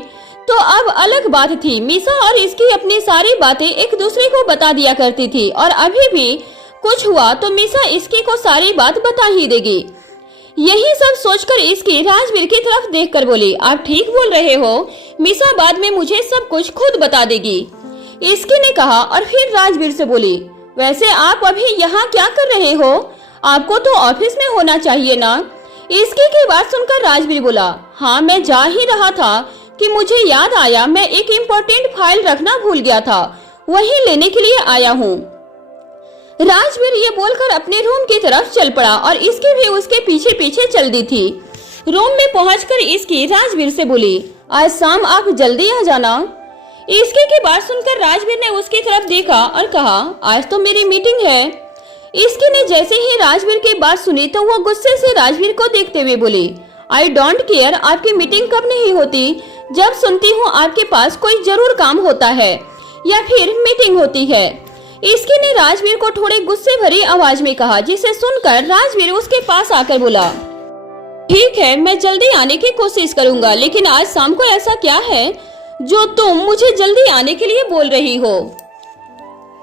तो अब अलग बात थी। मीसा और इसकी अपनी सारी बातें एक दूसरे को बता दिया करती थी और अभी भी कुछ हुआ तो मीसा इसकी को सारी बात बता ही देगी। यही सब सोचकर इसकी राजवीर की तरफ देखकर बोली, आप ठीक बोल रहे हो, मीसा बाद में मुझे सब कुछ खुद बता देगी। इसकी ने कहा और फिर राजवीर से बोली, वैसे आप अभी यहाँ क्या कर रहे हो? आपको तो ऑफिस में होना चाहिए ना। इसकी की बात सुनकर राजवीर बोला, हाँ मैं जा ही रहा था कि मुझे याद आया मैं एक इम्पोर्टेंट फाइल रखना भूल गया था, वही लेने के लिए आया हूँ। राजवीर ये बोलकर अपने रूम की तरफ चल पड़ा और इसकी भी उसके पीछे पीछे चल दी थी। रूम में पहुंचकर इसकी राजवीर से बोली, आज शाम आप जल्दी आ जाना। इसकी की बात सुनकर राजवीर ने उसकी तरफ देखा और कहा, आज तो मेरी मीटिंग है। इसकी ने जैसे ही राजवीर की बात सुनी तो वो गुस्से से राजवीर को देखते हुए बोली, आई डोंट केयर आपकी मीटिंग कब नहीं होती, जब सुनती हूँ आपके पास कोई जरूर काम होता है या फिर मीटिंग होती है। इसकी ने राजवीर को थोड़े गुस्से भरी आवाज में कहा, जिसे सुनकर राजवीर उसके पास आकर बोला, ठीक है मैं जल्दी आने की कोशिश करूंगा, लेकिन आज शाम को ऐसा क्या है जो तुम मुझे जल्दी आने के लिए बोल रही हो?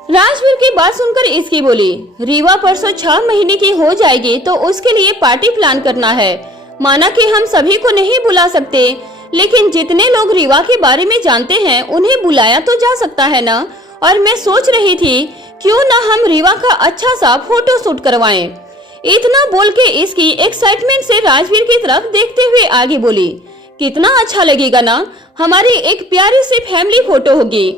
राजवीर की बात सुनकर इसकी बोली, रीवा परसों 6 महीने की हो जाएगी तो उसके लिए पार्टी प्लान करना है। माना कि हम सभी को नहीं बुला सकते, लेकिन जितने लोग रीवा के बारे में जानते हैं उन्हें बुलाया तो जा सकता है ना। और मैं सोच रही थी क्यों ना हम रीवा का अच्छा सा फोटो शूट करवाएं। इतना बोल के इसकी एक्साइटमेंट से राजवीर की तरफ देखते हुए आगे बोली, कितना अच्छा लगेगा ना, हमारी एक प्यारी सी फैमिली फोटो होगी।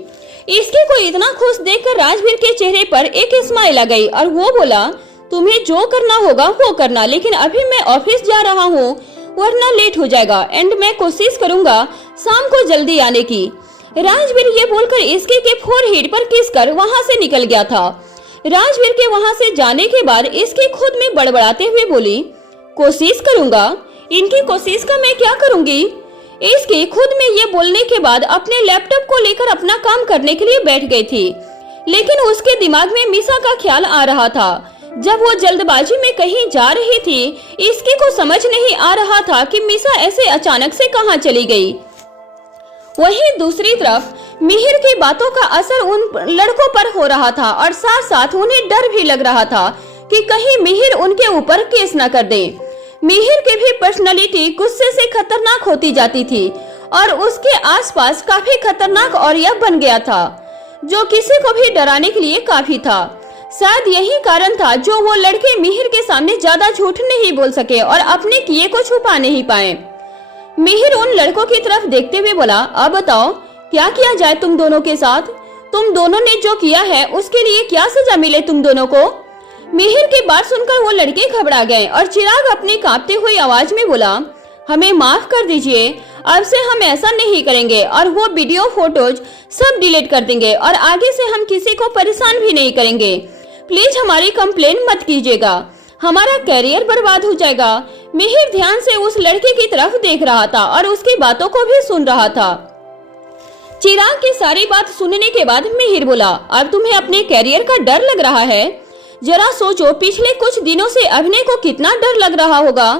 इसके को इतना खुश देखकर राजवीर के चेहरे पर एक स्माइल आ गई और वो बोला, तुम्हें जो करना होगा वो करना, लेकिन अभी मैं ऑफिस जा रहा हूँ वरना लेट हो जाएगा एंड मैं कोशिश करूंगा शाम को जल्दी आने की। राजवीर ये बोलकर इसके के फोरहेड पर किस कर वहाँ से निकल गया था। राजवीर के वहाँ से जाने के बाद इसके खुद में बड़बड़ाते हुए बोली, कोशिश करूंगा, इनकी कोशिश का मैं क्या करूंगी। इसके खुद में ये बोलने के बाद अपने लैपटॉप को लेकर अपना काम करने के लिए बैठ गई थी, लेकिन उसके दिमाग में मीसा का ख्याल आ रहा था। जब वो जल्दबाजी में कहीं जा रही थी, इसके को समझ नहीं आ रहा था कि मीसा ऐसे अचानक से कहाँ चली गई। वहीं दूसरी तरफ मिहिर की बातों का असर उन लड़कों पर हो रहा था और साथ साथ उन्हें डर भी लग रहा था कि कहीं मिहिर उनके ऊपर केस न कर दे। मिहिर की भी पर्सनालिटी गुस्से से खतरनाक होती जाती थी और उसके आसपास काफी खतरनाक औरया बन गया था, जो किसी को भी डराने के लिए काफी था। शायद यही कारण था जो वो लड़के मिहिर के सामने ज्यादा झूठ नहीं बोल सके और अपने किए को छुपा नहीं पाए। मिहिर उन लड़कों की तरफ देखते हुए बोला, अब बताओ क्या किया जाए तुम दोनों के साथ? तुम दोनों ने जो किया है उसके लिए क्या सजा मिले तुम दोनों को? मिहिर की बात सुनकर वो लड़के घबरा गए और चिराग अपनी कांपती हुई आवाज में बोला, हमें माफ कर दीजिए, अब से हम ऐसा नहीं करेंगे और वो वीडियो फोटोज सब डिलीट कर देंगे और आगे से हम किसी को परेशान भी नहीं करेंगे। प्लीज हमारी कंप्लेन मत कीजिएगा, हमारा कैरियर बर्बाद हो जाएगा। मिहिर ध्यान से उस लड़के की तरफ देख रहा था और उसकी बातों को भी सुन रहा था। चिराग की सारी बात सुनने के बाद मिहिर बोला, अब तुम्हें अपने कैरियर का डर लग रहा है? जरा सोचो, पिछले कुछ दिनों से अभिनय को कितना डर लग रहा होगा।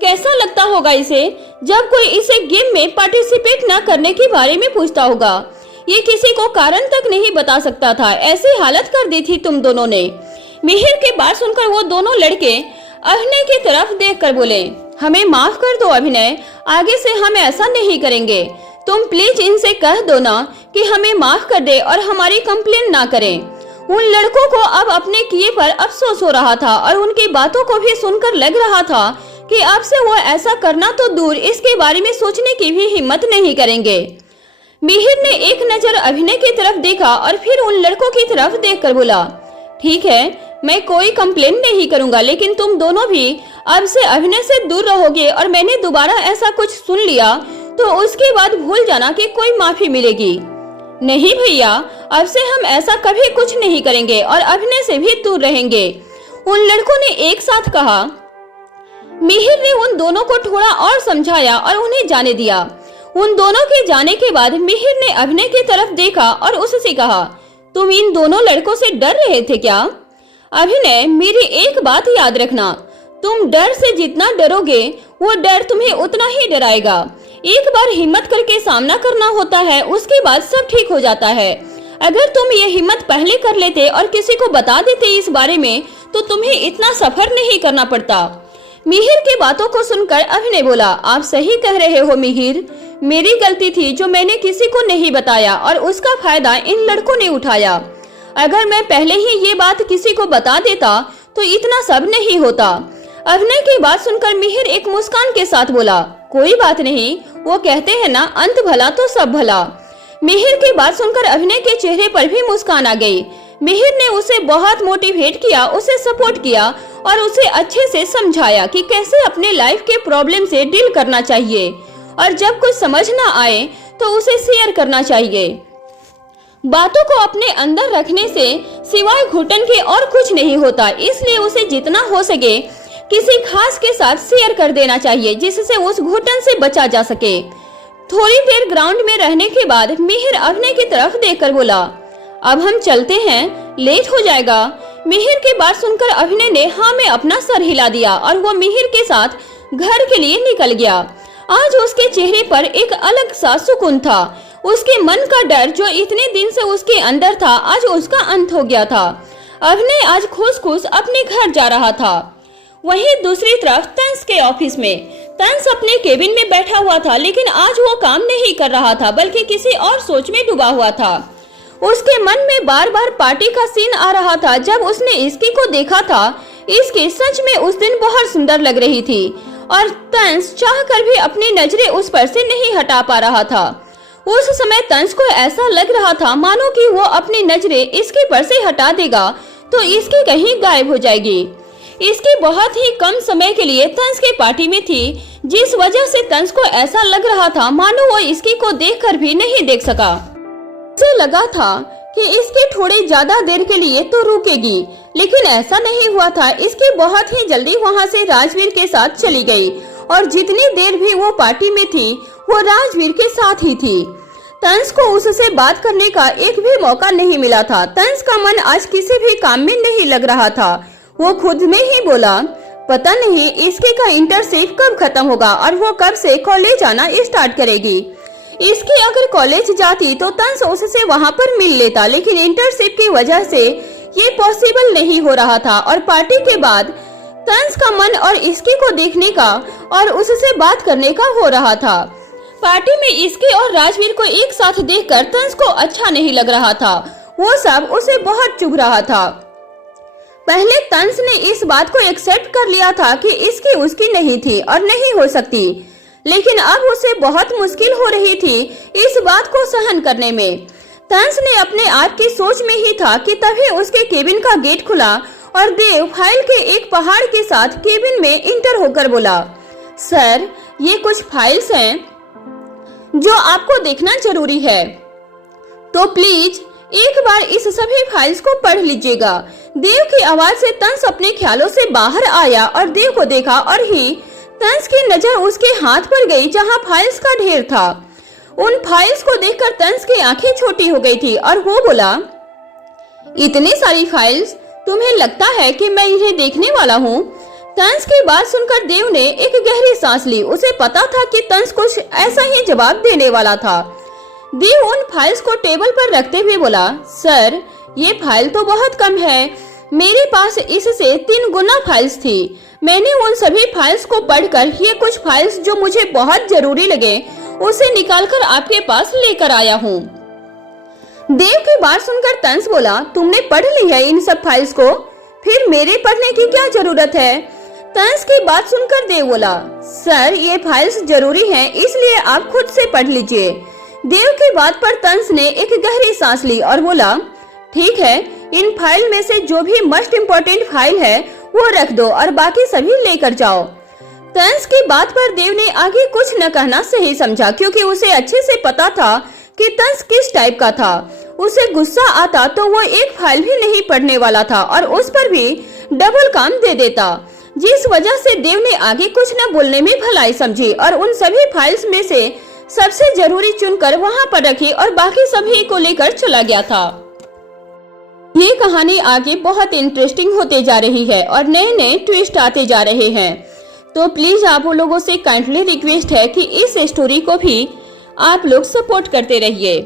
कैसा लगता होगा इसे जब कोई इसे गेम में पार्टिसिपेट न करने के बारे में पूछता होगा। ये किसी को कारण तक नहीं बता सकता था। ऐसी हालत कर दी थी तुम दोनों ने। मिहिर की बात सुनकर वो दोनों लड़के अभिनय की तरफ देखकर बोले, हमें माफ कर दो अभिनय, आगे से हम ऐसा नहीं करेंगे। तुम प्लीज इनसे कह दो ना कि हमें माफ कर दे और हमारी कंप्लेन ना करें। उन लड़कों को अब अपने किए पर अफसोस हो रहा था और उनकी बातों को भी सुनकर लग रहा था कि अब से वो ऐसा करना तो दूर, इसके बारे में सोचने की भी हिम्मत नहीं करेंगे। मिहिर ने एक नजर अभिनय की तरफ देखा और फिर उन लड़कों की तरफ देखकर बोला, ठीक है, मैं कोई कंप्लेन नहीं करूंगा, लेकिन तुम दोनों भी अब से अभिनय से दूर रहोगे और मैंने दोबारा ऐसा कुछ सुन लिया तो उसके बाद भूल जाना कि कोई माफी मिलेगी। नहीं भैया, अब से हम ऐसा कभी कुछ नहीं करेंगे और अभिनय से भी दूर रहेंगे, उन लड़कों ने एक साथ कहा। मिहिर ने उन दोनों को थोड़ा और समझाया और उन्हें जाने दिया। उन दोनों के जाने के बाद मिहिर ने अभिनय की तरफ देखा और उससे कहा, तुम इन दोनों लड़कों से डर रहे थे क्या? अभिनय, मेरी एक बात याद रखना, तुम डर से जितना डरोगे वो डर तुम्हें उतना ही डराएगा। एक बार हिम्मत करके सामना करना होता है, उसके बाद सब ठीक हो जाता है। अगर तुम ये हिम्मत पहले कर लेते और किसी को बता देते इस बारे में तो तुम्हें इतना सफर नहीं करना पड़ता। मिहिर की बातों को सुनकर अभिनय बोला, आप सही कह रहे हो मिहिर, मेरी गलती थी जो मैंने किसी को नहीं बताया और उसका फायदा इन लड़कों ने उठाया। अगर मैं पहले ही ये बात किसी को बता देता तो इतना सब नहीं होता। अभिनय की बात सुनकर मिहिर एक मुस्कान के साथ बोला, कोई बात नहीं, वो कहते हैं ना, अंत भला तो सब भला। मिहिर की बात सुनकर अभिनय के चेहरे पर भी मुस्कान आ गई। मिहिर ने उसे बहुत मोटिवेट किया, उसे सपोर्ट किया और उसे अच्छे से समझाया कि कैसे अपने लाइफ के प्रॉब्लम से डील करना चाहिए और जब कुछ समझ ना आए तो उसे शेयर करना चाहिए। बातों को अपने अंदर रखने से सिवाय घुटन के और कुछ नहीं होता, इसलिए उसे जितना हो सके किसी खास के साथ शेयर कर देना चाहिए जिससे उस घुटन से बचा जा सके। थोड़ी देर ग्राउंड में रहने के बाद मिहिर अभिनय की तरफ देखकर बोला, अब हम चलते हैं, लेट हो जाएगा। मिहिर की बात सुनकर अभिनय ने हाँ में अपना सर हिला दिया और वो मिहिर के साथ घर के लिए निकल गया। आज उसके चेहरे पर एक अलग सा सुकून था। उसके मन का डर जो इतने दिन से उसके अंदर था, आज उसका अंत हो गया था। अभिनय आज खुश खुश अपने घर जा रहा था। वहीं दूसरी तरफ तंस के ऑफिस में तंस अपने केबिन में बैठा हुआ था, लेकिन आज वो काम नहीं कर रहा था बल्कि किसी और सोच में डूबा हुआ था। उसके मन में बार बार पार्टी का सीन आ रहा था। जब उसने इसकी को देखा था, इसकी सच में उस दिन बहुत सुंदर लग रही थी और तंस चाहकर भी अपनी नजरें उस पर से नहीं हटा पा रहा था। उस समय तंस को ऐसा लग रहा था मानो कि वो अपनी नजरें इसके पर से हटा देगा तो इसकी कहीं गायब हो जाएगी। इसकी बहुत ही कम समय के लिए तंस के पार्टी में थी, जिस वजह से तंस को ऐसा लग रहा था मानो वो इसकी को देखकर भी नहीं देख सका। उसे लगा था कि इसके थोड़ी ज्यादा देर के लिए तो रुकेगी, लेकिन ऐसा नहीं हुआ था। इसकी बहुत ही जल्दी वहां से राजवीर के साथ चली गई और जितनी देर भी वो पार्टी में थी वो राजवीर के साथ ही थी। तंस को उससे बात करने का एक भी मौका नहीं मिला था। तंस का मन आज किसी भी काम में नहीं लग रहा था। वो खुद में ही बोला, पता नहीं इसके का इंटर्नशिप कब खत्म होगा और वो कब से कॉलेज आना स्टार्ट करेगी। इसकी अगर कॉलेज जाती तो तंस उससे वहाँ पर मिल लेता, लेकिन इंटर्नशिप की वजह से ये पॉसिबल नहीं हो रहा था। और पार्टी के बाद तंस का मन और इसकी को देखने का और उससे बात करने का हो रहा था। पार्टी में इसके और राजवीर को एक साथ देखकर तंस को अच्छा नहीं लग रहा था। वो सब उसे बहुत चुभ रहा था। पहले तंस ने इस बात को एक्सेप्ट कर लिया था कि इसकी उसकी नहीं थी और नहीं हो सकती, लेकिन अब उसे बहुत मुश्किल हो रही थी इस बात को सहन करने में। तंस ने अपने आप की सोच में ही था कि तभी उसके केबिन का गेट खुला और देव फाइल के एक पहाड़ के साथ केबिन में इंटर होकर बोला, सर ये कुछ फाइल्स हैं जो आपको देखना जरूरी है, तो प्लीज एक बार इस सभी फाइल्स को पढ़ लीजिएगा। देव की आवाज से तंस अपने ख्यालों से बाहर आया और देव को देखा और ही तंस की नजर उसके हाथ पर गई जहां फाइल्स का ढेर था। उन फाइल्स को देखकर तंस की आंखें छोटी हो गई थी और वो बोला, इतनी सारी फाइल्स, तुम्हें लगता है कि मैं इन्हें देखने वाला हूँ? तंस की बात सुनकर देव ने एक गहरी सांस ली। उसे पता था कि तंस कुछ ऐसा ही जवाब देने वाला था। देव उन फाइल्स को टेबल पर रखते हुए बोला, सर, ये फाइल तो बहुत कम है। मेरे पास इससे 3 गुना फाइल्स थी। मैंने उन सभी फाइल्स को पढ़कर ये कुछ फाइल्स जो मुझे बहुत जरूरी लगे उसे निकालकर आपके पास लेकर आया हूँ। देव की बात सुनकर तंस बोला, तुमने पढ़ ली है इन सब फाइल्स को? फिर मेरे पढ़ने की क्या जरूरत है? तंस की बात सुनकर देव बोला, सर, ये फाइल्स जरूरी हैं, इसलिए आप खुद से पढ़ लीजिए। देव की बात पर तंस ने एक गहरी सांस ली और बोला, ठीक है, इन फाइल में से जो भी मोस्ट इम्पोर्टेंट फाइल है वो रख दो और बाकी सभी लेकर जाओ। तंस की बात पर देव ने आगे कुछ न कहना सही समझा, क्योंकि उसे अच्छे से पता था कि तंस किस टाइप का था। उसे गुस्सा आता तो वो एक फाइल भी नहीं पढ़ने वाला था और उस पर भी डबल काम दे देता, जिस वजह से देव ने आगे कुछ न बोलने में भलाई समझी और उन सभी फाइल्स में से सबसे जरूरी चुनकर वहां पर रखी और बाकी सभी को लेकर चला गया था। ये कहानी आगे बहुत इंटरेस्टिंग होते जा रही है और नए नए ट्विस्ट आते जा रहे हैं। तो प्लीज आप लोगों से काइंडली रिक्वेस्ट है कि इस स्टोरी को भी आप लोग सपोर्ट करते रहिए।